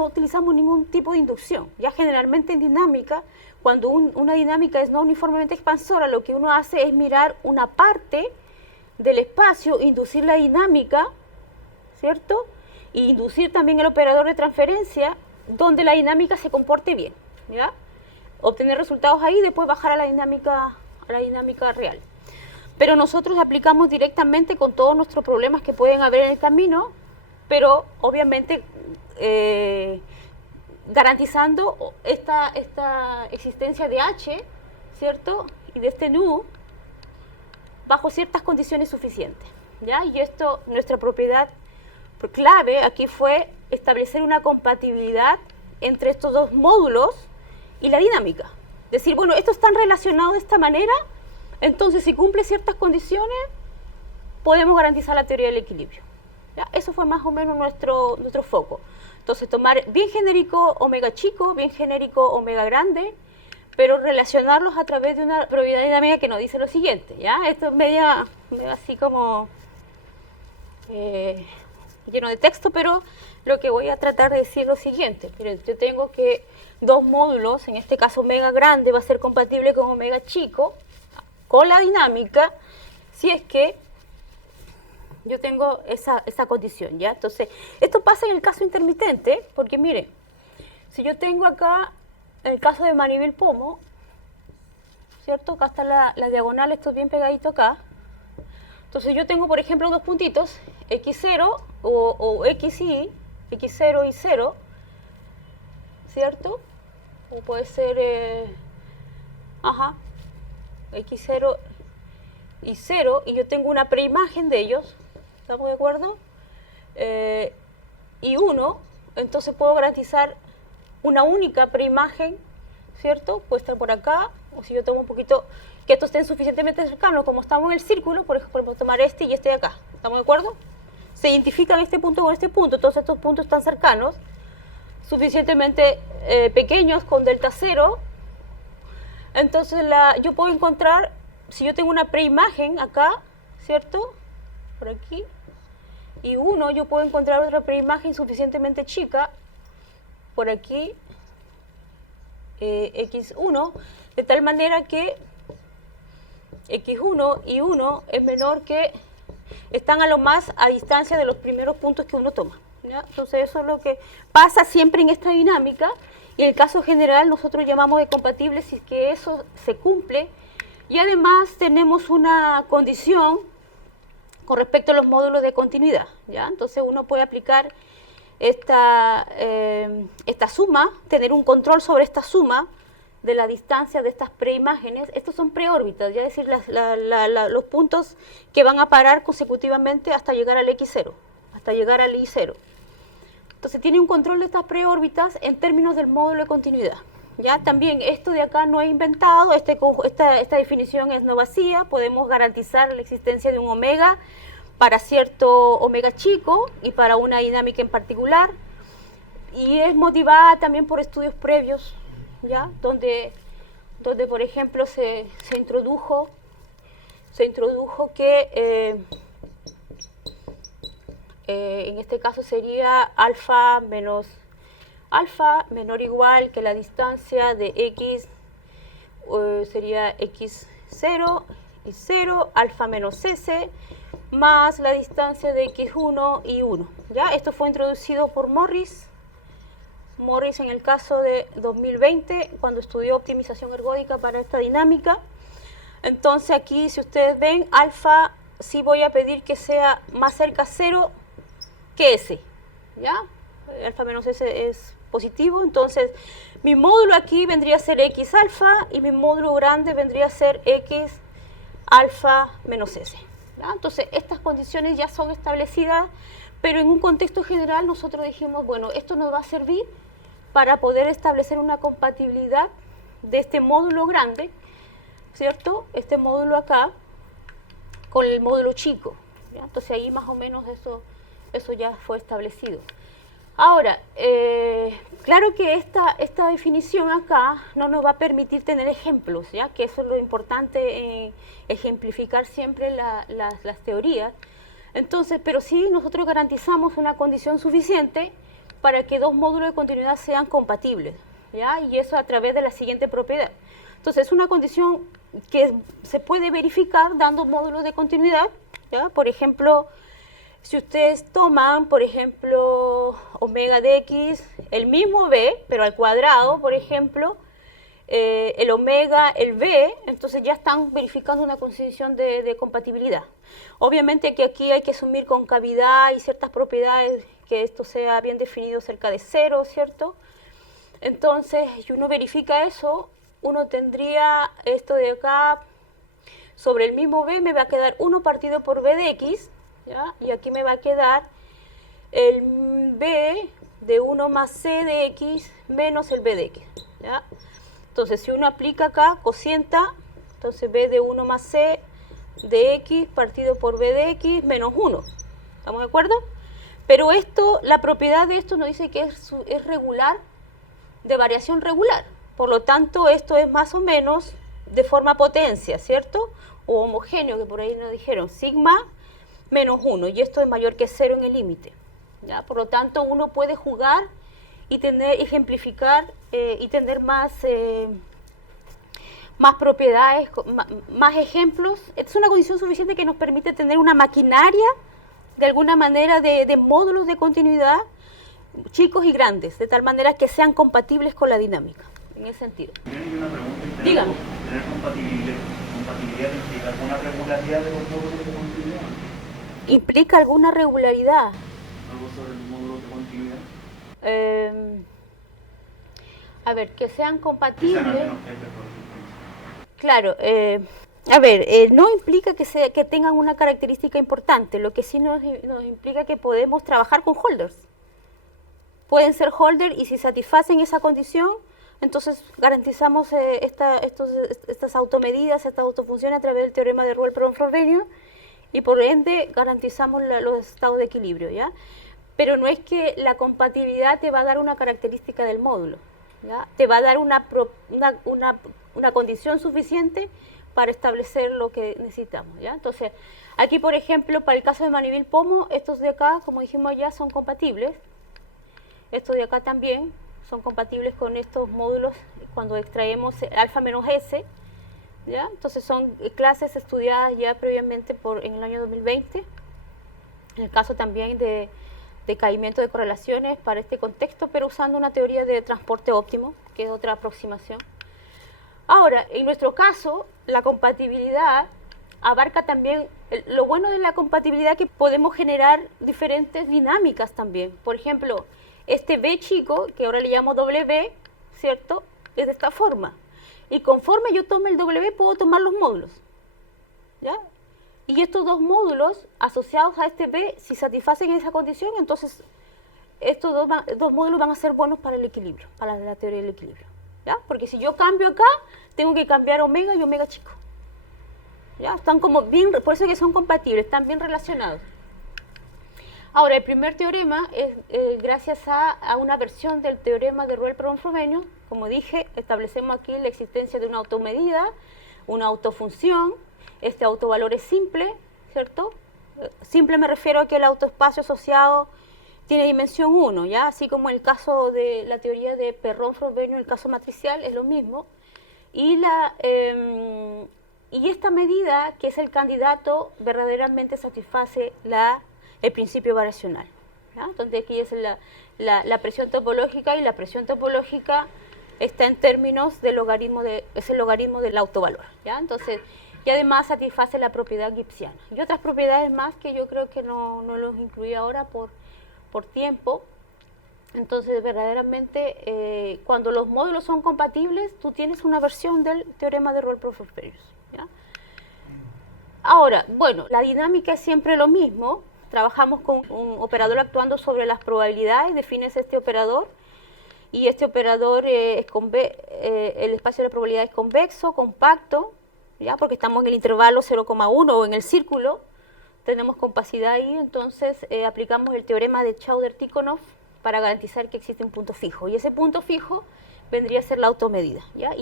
utilizamos ningún tipo de inducción. Ya generalmente en dinámica, cuando una dinámica es no uniformemente expansora, lo que uno hace es mirar una parte del espacio, inducir la dinámica, ¿cierto? Y inducir también el operador de transferencia donde la dinámica se comporte bien, ¿ya? Obtener resultados ahí y después bajar a la dinámica real. Pero nosotros aplicamos directamente con todos nuestros problemas que pueden haber en el camino, pero obviamente garantizando esta existencia de H, ¿cierto? Y de este nu bajo ciertas condiciones suficientes, ¿ya? Y esto, nuestra propiedad clave aquí fue establecer una compatibilidad entre estos dos módulos y la dinámica. Decir, bueno, estos están relacionados de esta manera, entonces si cumple ciertas condiciones, podemos garantizar la teoría del equilibrio, ¿ya? Eso fue más o menos nuestro foco. Entonces, tomar bien genérico omega chico, bien genérico omega grande, pero relacionarlos a través de una propiedad dinámica que nos dice lo siguiente, ¿ya? Esto es media así como lleno de texto, pero lo que voy a tratar de decir es lo siguiente. Miren, yo tengo que dos módulos, en este caso omega grande va a ser compatible con omega chico, con la dinámica, si es que yo tengo esa condición, ¿ya? Entonces, esto pasa en el caso intermitente, porque mire, si yo tengo acá, en el caso de Manivel-Pomo, ¿cierto? Acá está la diagonal, esto es bien pegadito acá. Entonces, yo tengo, por ejemplo, dos puntitos, X0 o XY, X0 y 0, ¿cierto? O puede ser, X0 y 0, y yo tengo una preimagen de ellos, ¿estamos de acuerdo? Y 1, entonces puedo garantizar una única preimagen, ¿cierto? Puede estar por acá, o si yo tomo un poquito, que estos estén suficientemente cercanos, como estamos en el círculo, por ejemplo, podemos tomar este y este de acá, ¿estamos de acuerdo? Se identifican este punto con este punto, todos estos puntos están cercanos, suficientemente pequeños con delta 0, entonces yo puedo encontrar, si yo tengo una preimagen acá, ¿cierto? Por aquí, y 1, yo puedo encontrar otra preimagen suficientemente chica, por aquí, X1, de tal manera que X1 y 1 es menor que, están a lo más a distancia de los primeros puntos que uno toma, ¿ya? Entonces eso es lo que pasa siempre en esta dinámica, y en el caso general nosotros llamamos de compatible si es que eso se cumple, y además tenemos una condición con respecto a los módulos de continuidad, ¿ya? Entonces uno puede aplicar esta suma, tener un control sobre esta suma de la distancia de estas preimágenes. Estos son preórbitas, ya es decir, los puntos que van a parar consecutivamente hasta llegar al X0, hasta llegar al I0. Entonces tiene un control de estas preórbitas en términos del módulo de continuidad. ¿Ya? También esto de acá no es inventado, esta definición es no vacía, podemos garantizar la existencia de un omega para cierto omega chico y para una dinámica en particular, y es motivada también por estudios previos, ¿ya? Donde por ejemplo se introdujo que en este caso sería alfa menor o igual que la distancia de x, sería x0 y 0, alfa menos s, más la distancia de x1 y 1. ¿Ya? Esto fue introducido por Morris en el caso de 2020, cuando estudió optimización ergódica para esta dinámica. Entonces aquí, si ustedes ven, alfa sí voy a pedir que sea más cerca a 0 que s, ¿ya? Alfa menos s es positivo, entonces mi módulo aquí vendría a ser x alfa y mi módulo grande vendría a ser x alfa menos s, ¿ya? Entonces estas condiciones ya son establecidas, pero en un contexto general nosotros dijimos, bueno, esto nos va a servir para poder establecer una compatibilidad de este módulo grande, ¿cierto? Este módulo acá con el módulo chico, ¿ya? Entonces ahí más o menos eso ya fue establecido. Ahora, claro que esta definición acá no nos va a permitir tener ejemplos, ¿ya? Que eso es lo importante en ejemplificar siempre las teorías. Entonces, pero sí nosotros garantizamos una condición suficiente para que dos módulos de continuidad sean compatibles, ¿ya? Y eso a través de la siguiente propiedad. Entonces, es una condición que se puede verificar dando módulos de continuidad, ¿ya? Por ejemplo, si ustedes toman, por ejemplo, omega de x, el mismo b, pero al cuadrado, por ejemplo, el omega, el b, entonces ya están verificando una condición de compatibilidad. Obviamente que aquí hay que asumir concavidad y ciertas propiedades, que esto sea bien definido cerca de 0, ¿cierto? Entonces, si uno verifica eso, uno tendría esto de acá, sobre el mismo b me va a quedar 1 partido por b de x, ¿ya? Y aquí me va a quedar el b de 1 más c de x menos el b de x, ¿ya? Entonces, si uno aplica acá cocienta, entonces b de 1 más c de x partido por b de x menos 1. ¿Estamos de acuerdo? Pero esto, la propiedad de esto nos dice que es regular, de variación regular. Por lo tanto, esto es más o menos de forma potencia, ¿cierto? O homogéneo, que por ahí nos dijeron, sigma menos 1, y esto es mayor que 0 en el límite, ¿ya? Por lo tanto, uno puede jugar y ejemplificar y tener más propiedades, más ejemplos. Es una condición suficiente que nos permite tener una maquinaria, de alguna manera, de módulos de continuidad chicos y grandes, de tal manera que sean compatibles con la dinámica, en ese sentido. Tiene una pregunta. Dígame. ¿Tener compatibilidad implica alguna regularidad de los módulos de continuidad? ¿Implica alguna regularidad? ¿Algo sobre el módulo de continuidad? A ver, que sean Quizá compatibles. no menos jefes, por ejemplo. Claro, a ver, no implica que tengan una característica importante, lo que sí nos implica que podemos trabajar con holders. Pueden ser holders y si satisfacen esa condición, entonces garantizamos estas automedidas, estas autofunciones a través del teorema de Roel-Perron-Frobenius y por ende garantizamos los estados de equilibrio, ¿ya? Pero no es que la compatibilidad te va a dar una característica del módulo, ¿ya? Te va a dar una condición suficiente para establecer lo que necesitamos, ¿ya? Entonces, aquí por ejemplo, para el caso de Mandeville-Pomo, estos de acá, como dijimos ya, son compatibles. Estos de acá también son compatibles con estos módulos cuando extraemos alfa menos s, ¿ya? Entonces son clases estudiadas ya previamente en el año 2020. En el caso también de caimiento de correlaciones para este contexto, pero usando una teoría de transporte óptimo, que es otra aproximación. Ahora, en nuestro caso, la compatibilidad abarca también, lo bueno de la compatibilidad es que podemos generar diferentes dinámicas también. Por ejemplo, este B chico, que ahora le llamo W, ¿cierto? Es de esta forma. Y conforme yo tome el W, puedo tomar los módulos, ¿ya? Y estos dos módulos asociados a este B, si satisfacen esa condición, entonces estos dos módulos van a ser buenos para el equilibrio, para la teoría del equilibrio. ¿Ya? Porque si yo cambio acá, tengo que cambiar omega y omega chico. ¿Ya? Están como bien, por eso que son compatibles, están bien relacionados. Ahora, el primer teorema es gracias a una versión del teorema de Ruel-Perron-Frobenius. Como dije, establecemos aquí la existencia de una automedida, una autofunción. Este autovalor es simple, ¿cierto? Simple me refiero a que el autoespacio asociado tiene dimensión 1, ¿ya? Así como el caso de la teoría de Perron-Frobenius, el caso matricial, es lo mismo. Y esta medida, que es el candidato, verdaderamente satisface el principio variacional, ¿ya? Donde aquí es la presión topológica, y la presión topológica está en términos del logaritmo es el logaritmo del autovalor, ¿ya? Entonces, y además satisface la propiedad gibsiana. Y otras propiedades más que yo creo que no los incluí ahora por tiempo. Entonces, verdaderamente, cuando los módulos son compatibles, tú tienes una versión del teorema de Ruel-Perron-Frobenius, ¿ya? Ahora, bueno, la dinámica es siempre lo mismo. Trabajamos con un operador actuando sobre las probabilidades, defines este operador, y este operador el espacio de probabilidad es convexo, compacto, ¿ya? Porque estamos en el intervalo 0,1 o en el círculo, tenemos compacidad ahí. Entonces aplicamos el teorema de Chauder-Tikhonov para garantizar que existe un punto fijo, y ese punto fijo vendría a ser la automedida, ¿ya?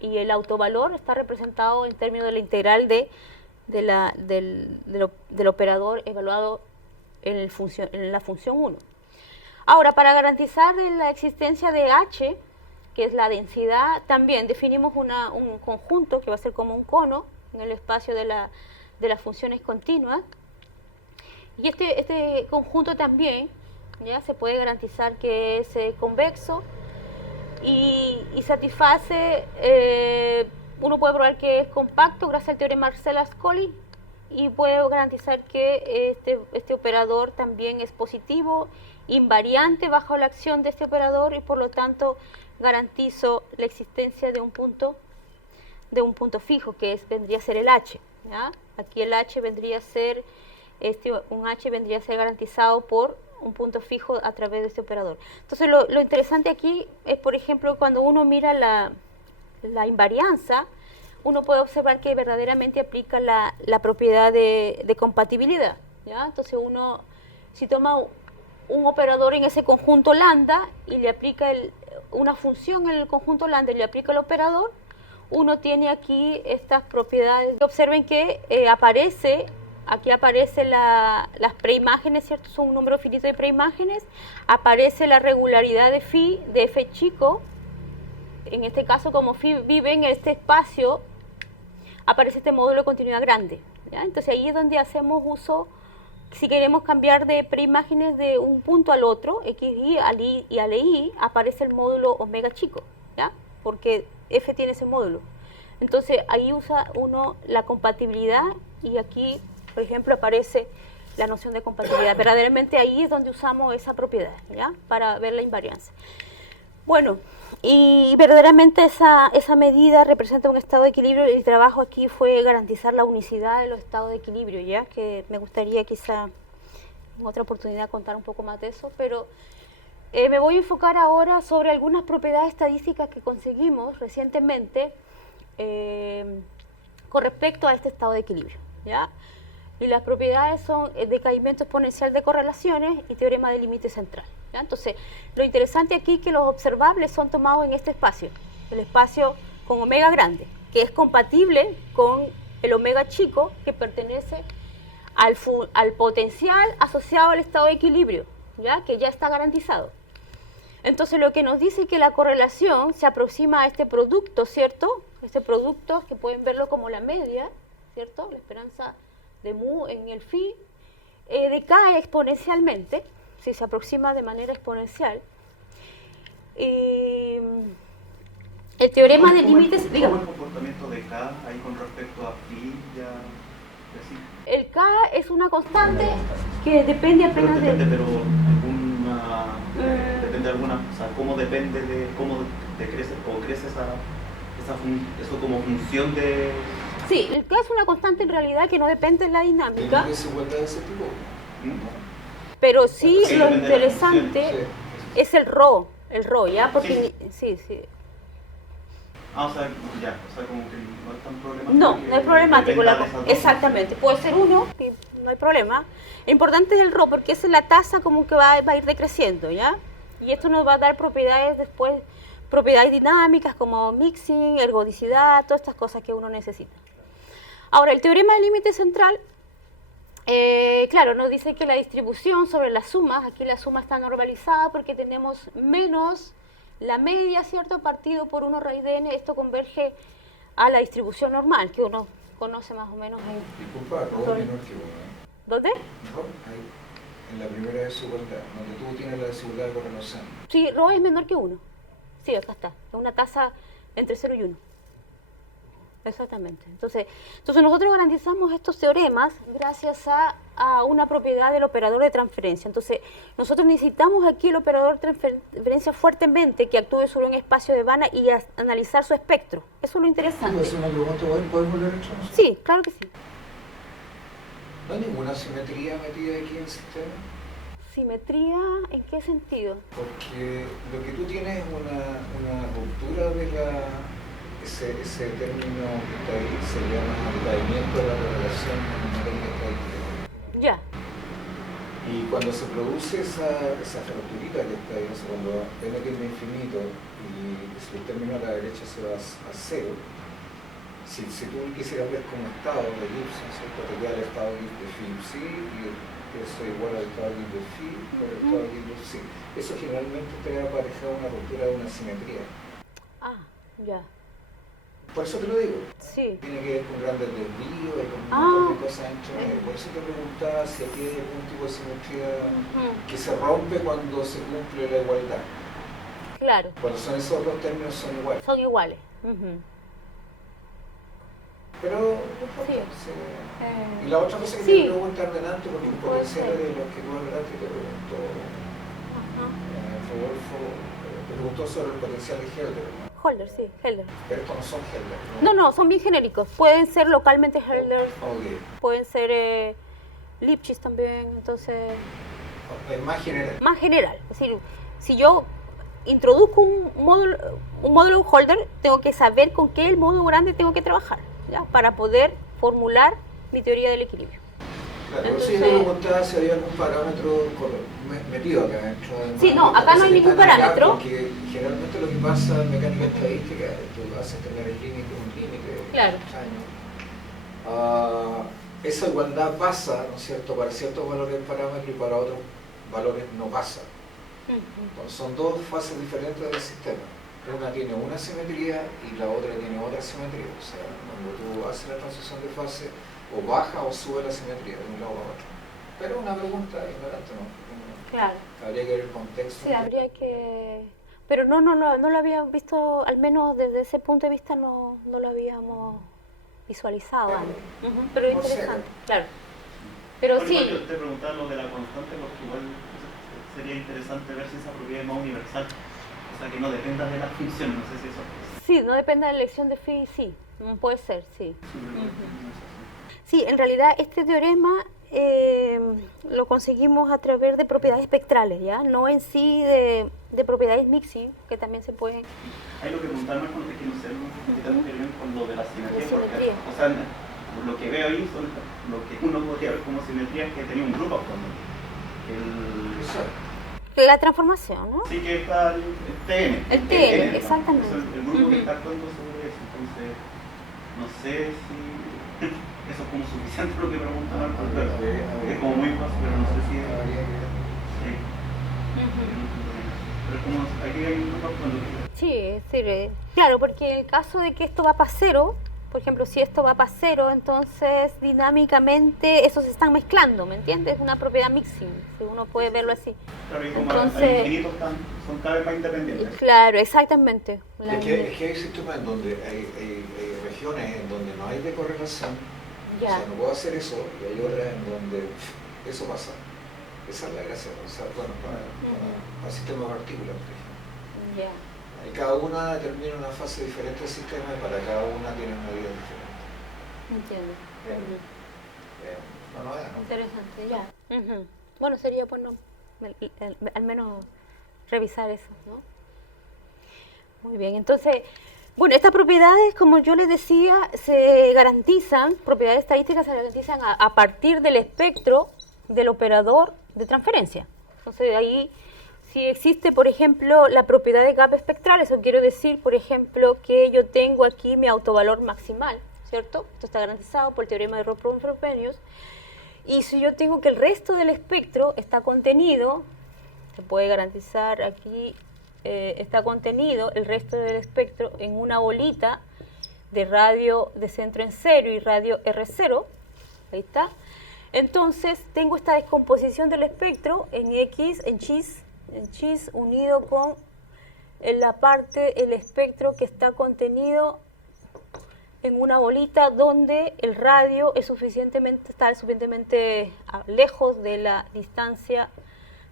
Y el autovalor está representado en términos de la integral del operador evaluado en la función 1. Ahora, para garantizar la existencia de H, que es la densidad, también definimos un conjunto que va a ser como un cono en el espacio de las funciones continuas. Y este conjunto también, ¿ya? Se puede garantizar que es convexo y satisface, uno puede probar que es compacto gracias al teorema Arcellas-Colli, y puedo garantizar que este operador también es positivo, invariante bajo la acción de este operador, y por lo tanto garantizo la existencia de un punto fijo, que vendría a ser el H, ¿ya? Aquí el H vendría a ser, un H vendría a ser garantizado por un punto fijo a través de este operador. Entonces lo interesante aquí es, por ejemplo, cuando uno mira la invarianza, uno puede observar que verdaderamente aplica la propiedad de compatibilidad, ¿ya? Entonces uno, si toma un operador en ese conjunto lambda y le aplica una función en el conjunto lambda y le aplica el operador, uno tiene aquí estas propiedades. Observen que aquí aparece las preimágenes, ¿cierto? Son un número finito de preimágenes, aparece la regularidad de phi, de f chico. En este caso, como phi vive en este espacio, aparece este módulo de continuidad grande, ¿ya? Entonces ahí es donde hacemos uso, si queremos cambiar de preimágenes de un punto al otro, xy y al i, aparece el módulo omega chico, ¿ya? Porque f tiene ese módulo. Entonces ahí usa uno la compatibilidad, y aquí, por ejemplo, aparece la noción de compatibilidad. Verdaderamente ahí es donde usamos esa propiedad, ¿ya? Para ver la invarianza. Bueno, y verdaderamente esa medida representa un estado de equilibrio. El trabajo aquí fue garantizar la unicidad de los estados de equilibrio, ya que me gustaría quizá en otra oportunidad contar un poco más de eso, pero me voy a enfocar ahora sobre algunas propiedades estadísticas que conseguimos recientemente con respecto a este estado de equilibrio, ¿ya? Y las propiedades son decaimiento exponencial de correlaciones y teorema de límite central, ¿ya? Entonces, lo interesante aquí es que los observables son tomados en este espacio, el espacio con omega grande, que es compatible con el omega chico, que pertenece al potencial asociado al estado de equilibrio, ¿ya? Que ya está garantizado. Entonces, lo que nos dice es que la correlación se aproxima a este producto, ¿cierto? Este producto, que pueden verlo como la media, ¿cierto? La esperanza de mu en el phi, decae exponencialmente, si se aproxima de manera exponencial. El teorema de límites... ¿Cómo el comportamiento de K ahí con respecto a phi y así? El K es una constante que depende apenas depende de alguna, o sea, cómo depende de cómo decrece o crece eso como función de... Sí, el K es una constante en realidad que no depende de la dinámica, ¿Tiene desigualdad de ese tipo? pero sí Sí, lo depende de la interesante Sí. es el RO, ¿ya? Porque sí, sí. Ah, o sea, ya, o sea, como que no es tan problemático. No, que no es problemático. dependa de esas dos Exactamente, puede ser uno y no hay problema. Lo importante es el RO, porque esa es la tasa como que va a ir decreciendo, ¿ya? Y esto nos va a dar propiedades después, propiedades dinámicas como mixing, ergodicidad, todas estas cosas que uno necesita. Ahora, el teorema del límite central, claro, nos dice que la distribución sobre las sumas, aquí la suma está normalizada porque tenemos menos la media, ¿cierto? Partido por 1 raíz de n, esto converge a la distribución normal, que uno conoce más o menos ahí. Disculpa, Rho Sorry. es menor que 1. ¿eh? ¿Dónde? Rho, ahí, en la primera desigualdad, donde tú tienes la desigualdad de correlación. Sí, ρ es menor que 1. Sí, acá está. Es una tasa entre 0 y 1. Exactamente. Entonces nosotros garantizamos estos teoremas gracias a una propiedad del operador de transferencia. Entonces, nosotros necesitamos aquí el operador de transferencia fuertemente que actúe sobre un espacio de Banach y analizar su espectro. Eso es lo ¿Puedo interesante. hacer una pregunta? ¿Podemos leer esto? Sí, claro que sí. ¿No hay ninguna simetría metida aquí en el sistema? ¿Simetría en qué sentido? Porque lo que tú tienes es una ruptura de ese término que está ahí, se llama caimiento de la correlación numérica estadística. Ya. Y cuando se produce esa fracturita que está ahí, o sea, cuando n tiende a infinito y si el término a la derecha se va a cero, si tú quisieras ver como estado de Gibson, ¿cierto? Te queda el estado de Phillips y eso igual al estado de Phi por el estado de Gibson. Eso generalmente te va a aparecer una ruptura de una simetría. Ah, ya. Por eso te lo digo. Sí. Tiene que ver con grandes desvíos y con un montón de cosas entre medio. Por eso te preguntaba si aquí hay algún tipo de simetría que se rompe cuando se cumple la igualdad. Claro. Cuando son esos dos términos son iguales. Son iguales. Pero Sí. Y la otra cosa que Sí. te preguntar delante, porque el Puede potencial ser. de los que tú hablaste te preguntó Rodolfo, te preguntó sobre el potencial de Helder, ¿no? Holder, sí, Helder. Pero estos no son Helder, No, son bien genéricos. Pueden ser localmente Helder, Ok. pueden ser Lipschitz también, entonces Es más general. más general. Es decir, si yo introduzco un módulo Holder, tengo que saber con qué el módulo grande tengo que trabajar, ¿ya? Para poder formular mi teoría del equilibrio. Claro, Entonces- si yo te preguntaba si había algún parámetro metido acá dentro. Sí, no, acá no hay ningún parámetro. Porque generalmente lo que pasa en mecánica estadística, tú haces tener el límite, un límite Claro. extraño. Esa igualdad pasa, ¿no es cierto?, para ciertos valores del parámetro y para otros valores no pasa. Entonces, son dos fases diferentes del sistema. Una tiene una simetría y la otra tiene otra simetría. O sea, cuando tú haces la transición de fase, o baja o sube la simetría de un lado a otro. Pero una pregunta ignorante, ¿no? Claro. Habría que ver el contexto. Sí, habría que... Pero no lo habíamos visto, al menos desde ese punto de vista no lo habíamos visualizado antes. Pero es No sé. interesante, claro. Pero Bueno, igual sí, yo te preguntaba lo de la constante porque igual sería interesante ver si esa propiedad es más universal. O sea, que no dependa de la función, no sé si eso sí, no depende de la elección de phi, sí, puede ser, sí. Sí, en realidad este teorema lo conseguimos a través de propiedades espectrales, ¿ya? No en sí de propiedades mixing, que también se pueden... Ahí lo que preguntaba no es cuando es que no sé, qué tal que ven con lo de la simetría, La porque, simetría. o sea, lo que veo ahí son lo que uno podría ver como simetría es que tenía un grupo actuando. La transformación, ¿no? Sí que está el TN. El TN, exactamente. Es el grupo que está actuando sobre eso, entonces no sé si eso es como suficiente lo que preguntaban, pero es como muy fácil, pero no sé si es... Sí. Pero es como aquí hay un grupo actuando. Sí, es decir, claro, porque en el caso de que esto va para cero, por ejemplo, si esto va para cero, entonces dinámicamente esos se están mezclando, ¿me entiendes? Es una propiedad mixing, si uno puede verlo así. Claro, y como Entonces- hay infinitos son cada vez más independientes. Claro, exactamente. Es que hay sistemas en donde hay regiones en donde no hay de correlación, o Ya. sea, no puedo hacer eso, y hay otras en donde eso pasa. Esa es la gracia, o sea, bueno, para sistemas de partículas, por ejemplo. Ya. Y cada una determina una fase diferente del sistema y para cada una tiene una vida diferente. Entiendo. No lo hagan, ¿no? Interesante, ya. Bueno, sería bueno al menos revisar eso, ¿no? Muy bien, entonces, bueno, estas propiedades, como yo les decía, se garantizan, propiedades estadísticas se garantizan a partir del espectro del operador de transferencia. Entonces, ahí, si existe, por ejemplo, la propiedad de gap espectral, eso quiero decir, por ejemplo, que yo tengo aquí mi autovalor maximal, ¿cierto? Esto está garantizado por el teorema de Roth-Frobenius. Y si yo tengo que el resto del espectro está contenido, se puede garantizar aquí, está contenido el resto del espectro en una bolita de radio de centro en cero y radio R0, ahí está. Entonces tengo esta descomposición del espectro en X, en chis unido con la parte, el espectro que está contenido en una bolita donde el radio es está suficientemente lejos de la distancia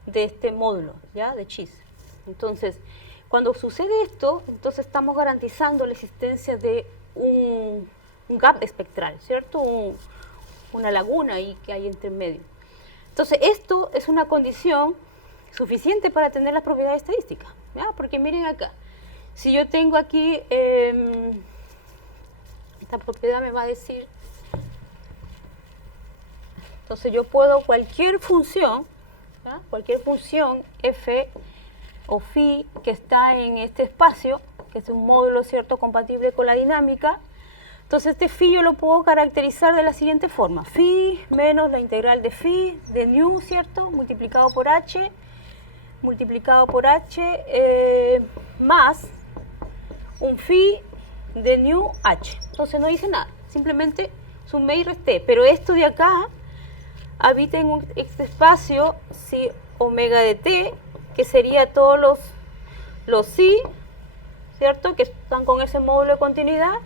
de este módulo, ¿ya? De chis. Entonces, cuando sucede esto, entonces estamos garantizando la existencia de un gap espectral, ¿cierto? Una laguna ahí que hay entre medio. Entonces, esto es una condición suficiente para tener las propiedades estadísticas, ¿ya? Porque miren acá, si yo tengo aquí, esta propiedad me va a decir, entonces yo puedo cualquier función, ¿ya? Cualquier función f o phi que está en este espacio, que es un módulo, ¿cierto?, compatible con la dinámica. Entonces este phi yo lo puedo caracterizar de la siguiente forma: phi menos la integral de phi de nu, ¿cierto?, multiplicado por h, más un phi de nu h. Entonces no dice nada, simplemente sumé y resté. Pero esto de acá habita en este espacio si omega de t, que sería todos los psi, ¿cierto?, que están con ese módulo de continuidad,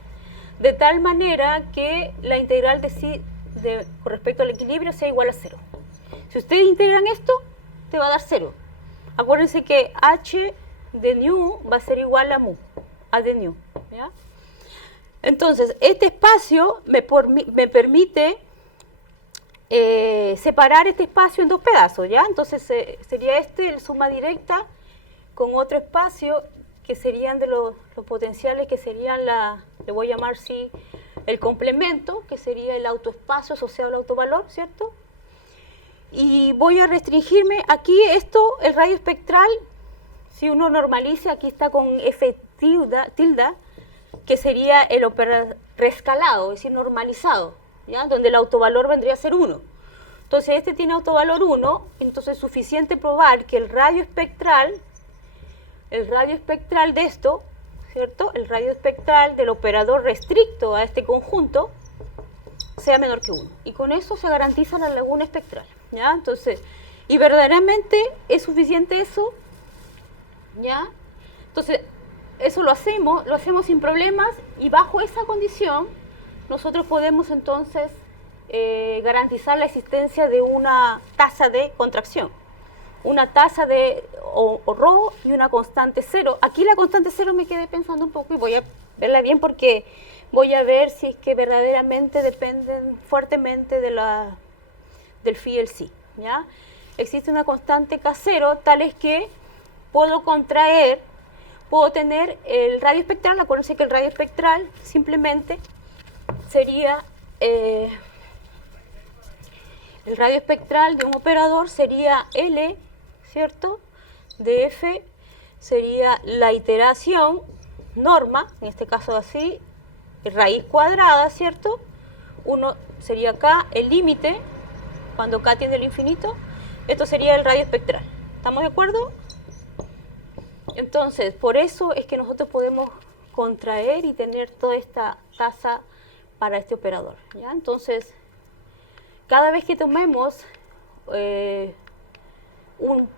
de tal manera que la integral de psi con respecto al equilibrio sea igual a 0. Si ustedes integran esto, te va a dar 0. Acuérdense que h de nu va a ser igual a mu, a de nu, ¿ya? Entonces, este espacio me permite separar este espacio en dos pedazos, ¿ya? Entonces, sería el suma directa con otro espacio que serían de los potenciales, que serían le voy a llamar el complemento, que sería el autoespacio asociado al autovalor, ¿cierto? Y voy a restringirme aquí el radio espectral, si uno normaliza, aquí está con f tilde, que sería el operador rescalado, es decir, normalizado, ¿ya? Donde el autovalor vendría a ser 1. Entonces este tiene autovalor 1, entonces es suficiente probar que el radio espectral de esto, ¿cierto?, el radio espectral del operador restricto a este conjunto sea menor que 1. Y con eso se garantiza la laguna espectral, ¿ya? Entonces, y verdaderamente es suficiente eso, ¿ya? Entonces, eso lo hacemos sin problemas, y bajo esa condición nosotros podemos entonces garantizar la existencia de una tasa de contracción, una tasa de ρ y una constante 0. Aquí la constante 0 me quedé pensando un poco y voy a verla bien, porque voy a ver si es que verdaderamente dependen fuertemente del phi y el psi, ¿ya? Existe una constante K0 tal es que puedo tener el radio espectral. Acuérdense que el radio espectral simplemente sería el radio espectral de un operador sería L, ¿cierto?, de F sería la iteración norma, en este caso así, raíz cuadrada, ¿cierto? 1 sería K, el límite, cuando K tiende al infinito. Esto sería el radio espectral. ¿Estamos de acuerdo? Entonces, por eso es que nosotros podemos contraer y tener toda esta tasa para este operador, ¿ya? Entonces, cada vez que tomemos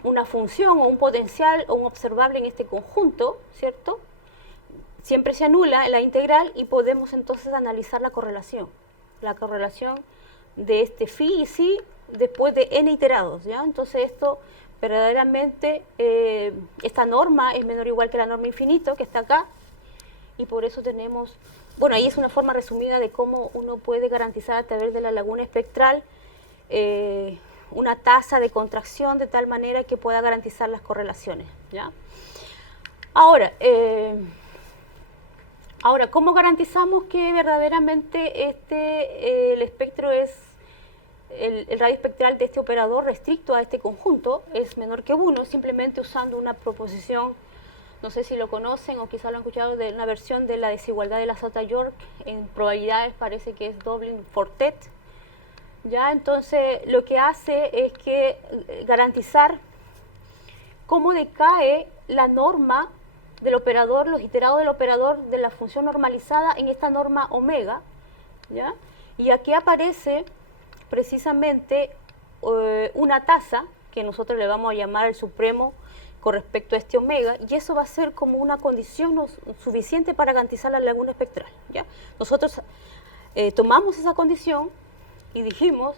una función o un potencial o un observable en este conjunto, ¿cierto?, siempre se anula la integral y podemos entonces analizar la correlación de este phi y psi después de n iterados, ¿ya? Entonces esto verdaderamente, esta norma es menor o igual que la norma infinito que está acá, y por eso tenemos bueno, ahí es una forma resumida de cómo uno puede garantizar a través de la laguna espectral una tasa de contracción de tal manera que pueda garantizar las correlaciones, ¿ya? Ahora, ¿cómo garantizamos que verdaderamente el espectro el radio espectral de este operador restricto a este conjunto es menor que 1? Simplemente usando una proposición, no sé si lo conocen o quizá lo han escuchado, de una versión de la desigualdad de la Sota-York. En probabilidades parece que es Dublin-Fortet. ¿Ya? Entonces, lo que hace es que garantizar cómo decae la norma del operador, los iterados del operador de la función normalizada en esta norma omega, ¿ya? Y aquí aparece precisamente una tasa que nosotros le vamos a llamar el supremo con respecto a este omega, y eso va a ser como una condición suficiente para garantizar la laguna espectral, ¿ya? Nosotros tomamos esa condición y dijimos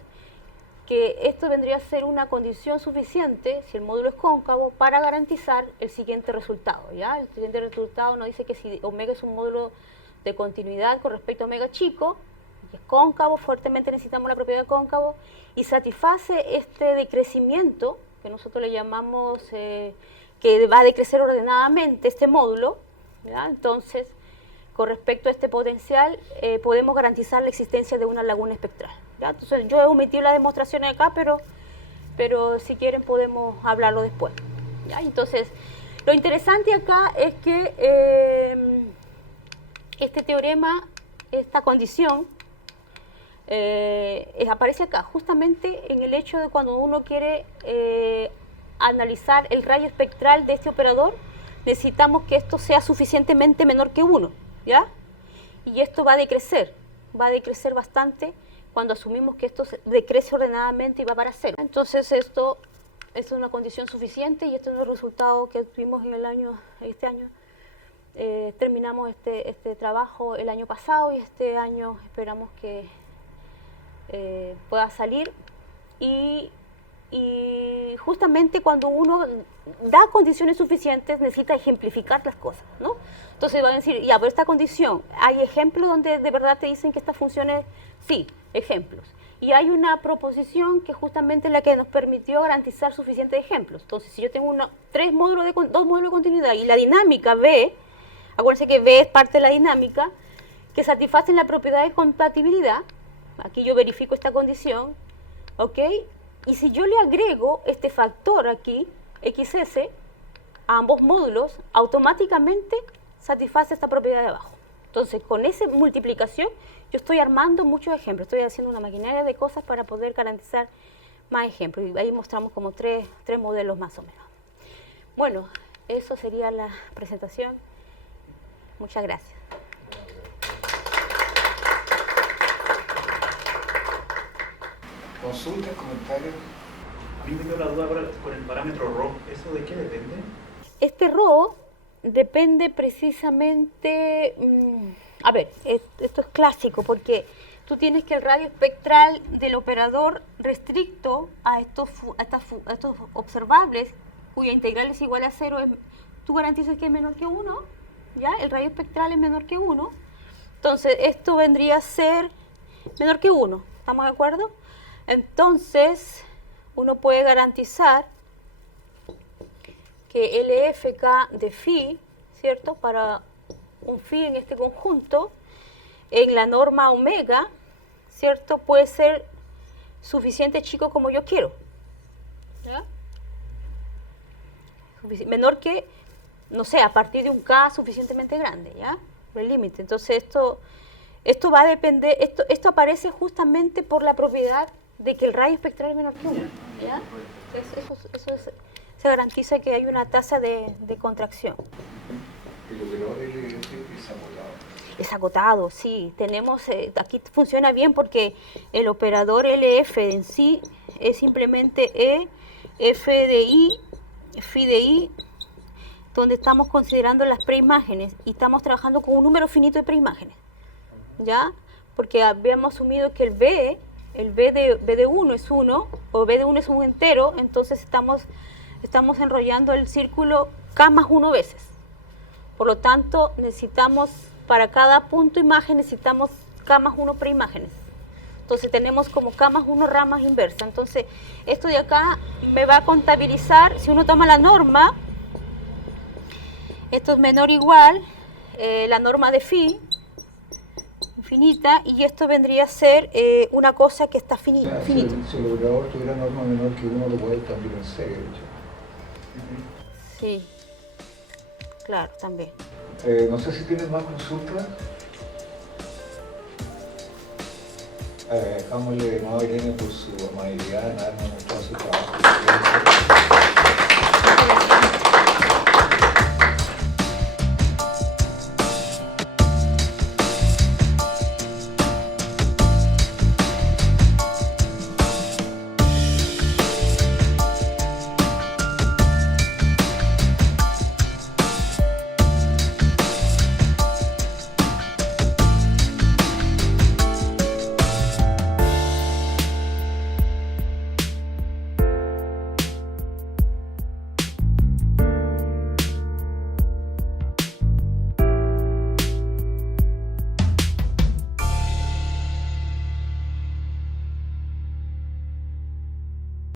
que esto vendría a ser una condición suficiente, si el módulo es cóncavo, para garantizar el siguiente resultado, ¿ya? El siguiente resultado nos dice que si omega es un módulo de continuidad con respecto a omega chico, y es cóncavo, fuertemente necesitamos la propiedad de cóncavo, y satisface este decrecimiento, que nosotros le llamamos que va a decrecer ordenadamente este módulo, ¿ya? Entonces, con respecto a este potencial, podemos garantizar la existencia de una laguna espectral, ¿ya? Entonces, yo he omitido la demostración acá, pero si quieren podemos hablarlo después, ¿ya? Entonces, lo interesante acá es que este teorema, esta condición, aparece acá, justamente en el hecho de cuando uno quiere analizar el rayo espectral de este operador, necesitamos que esto sea suficientemente menor que 1, ¿ya? Y esto va a decrecer bastante cuando asumimos que esto decrece ordenadamente y va para 0. Entonces esto es una condición suficiente y este es el resultado que tuvimos en este año. Terminamos este trabajo el año pasado y este año esperamos que pueda salir, y justamente cuando uno da condiciones suficientes necesita ejemplificar las cosas, ¿no? Entonces van a decir, ya, pero esta condición, ¿hay ejemplos donde de verdad te dicen que estas funciones? Sí, ejemplos. Y hay una proposición que justamente es la que nos permitió garantizar suficientes ejemplos. Entonces, si yo tengo dos módulos de continuidad y la dinámica B, acuérdense que B es parte de la dinámica, que satisfacen la propiedad de compatibilidad, aquí yo verifico esta condición, ¿ok? Y si yo le agrego este factor aquí, XS, a ambos módulos, automáticamente satisface esta propiedad de abajo. Entonces, con esa multiplicación, yo estoy armando muchos ejemplos, estoy haciendo una maquinaria de cosas para poder garantizar más ejemplos. Y ahí mostramos como tres modelos más o menos. Bueno, eso sería la presentación. Muchas gracias. ¿Consultas, comentarios? A mí me dio la duda con el parámetro ρ. ¿Eso de qué depende? Este ρ depende precisamente, a ver, esto es clásico porque tú tienes que el radio espectral del operador restricto a estos observables, cuya integral es igual a 0, tú garantizas que es menor que 1, ¿ya? El radio espectral es menor que 1, entonces esto vendría a ser menor que 1, ¿estamos de acuerdo? Entonces, uno puede garantizar que LFK de phi, ¿cierto? Para un phi en este conjunto, en la norma omega, ¿cierto? Puede ser suficiente chico como yo quiero, ¿ya? Menor que, no sé, a partir de un K suficientemente grande, ¿ya? El límite. Entonces, esto va a depender, esto aparece justamente por la propiedad de que el radio espectral es menor que 1, ¿ya? Se garantiza que hay una tasa de contracción. El operador LF es acotado. Es acotado, sí. Tenemos, aquí funciona bien porque el operador LF en sí es simplemente F de I, phi de I, donde estamos considerando las preimágenes y estamos trabajando con un número finito de preimágenes, ¿ya? Porque habíamos asumido que el B de 1 es 1, o B de 1 es un entero, entonces estamos enrollando el círculo K más 1 veces. Por lo tanto, necesitamos para cada punto imagen necesitamos camas 1 preimágenes. Entonces tenemos como camas 1 ramas inversas. Entonces esto de acá me va a contabilizar, si uno toma la norma, esto es menor o igual, la norma de phi, infinita, y esto vendría a ser una cosa que está finita. Si el operador tuviera norma menor que 1, lo puede establecer en serie, de hecho. Sí, claro, también. No sé si tienes más consultas. Dejámosle de nuevo a Irene por su amabilidad en habernos mostrado su trabajo.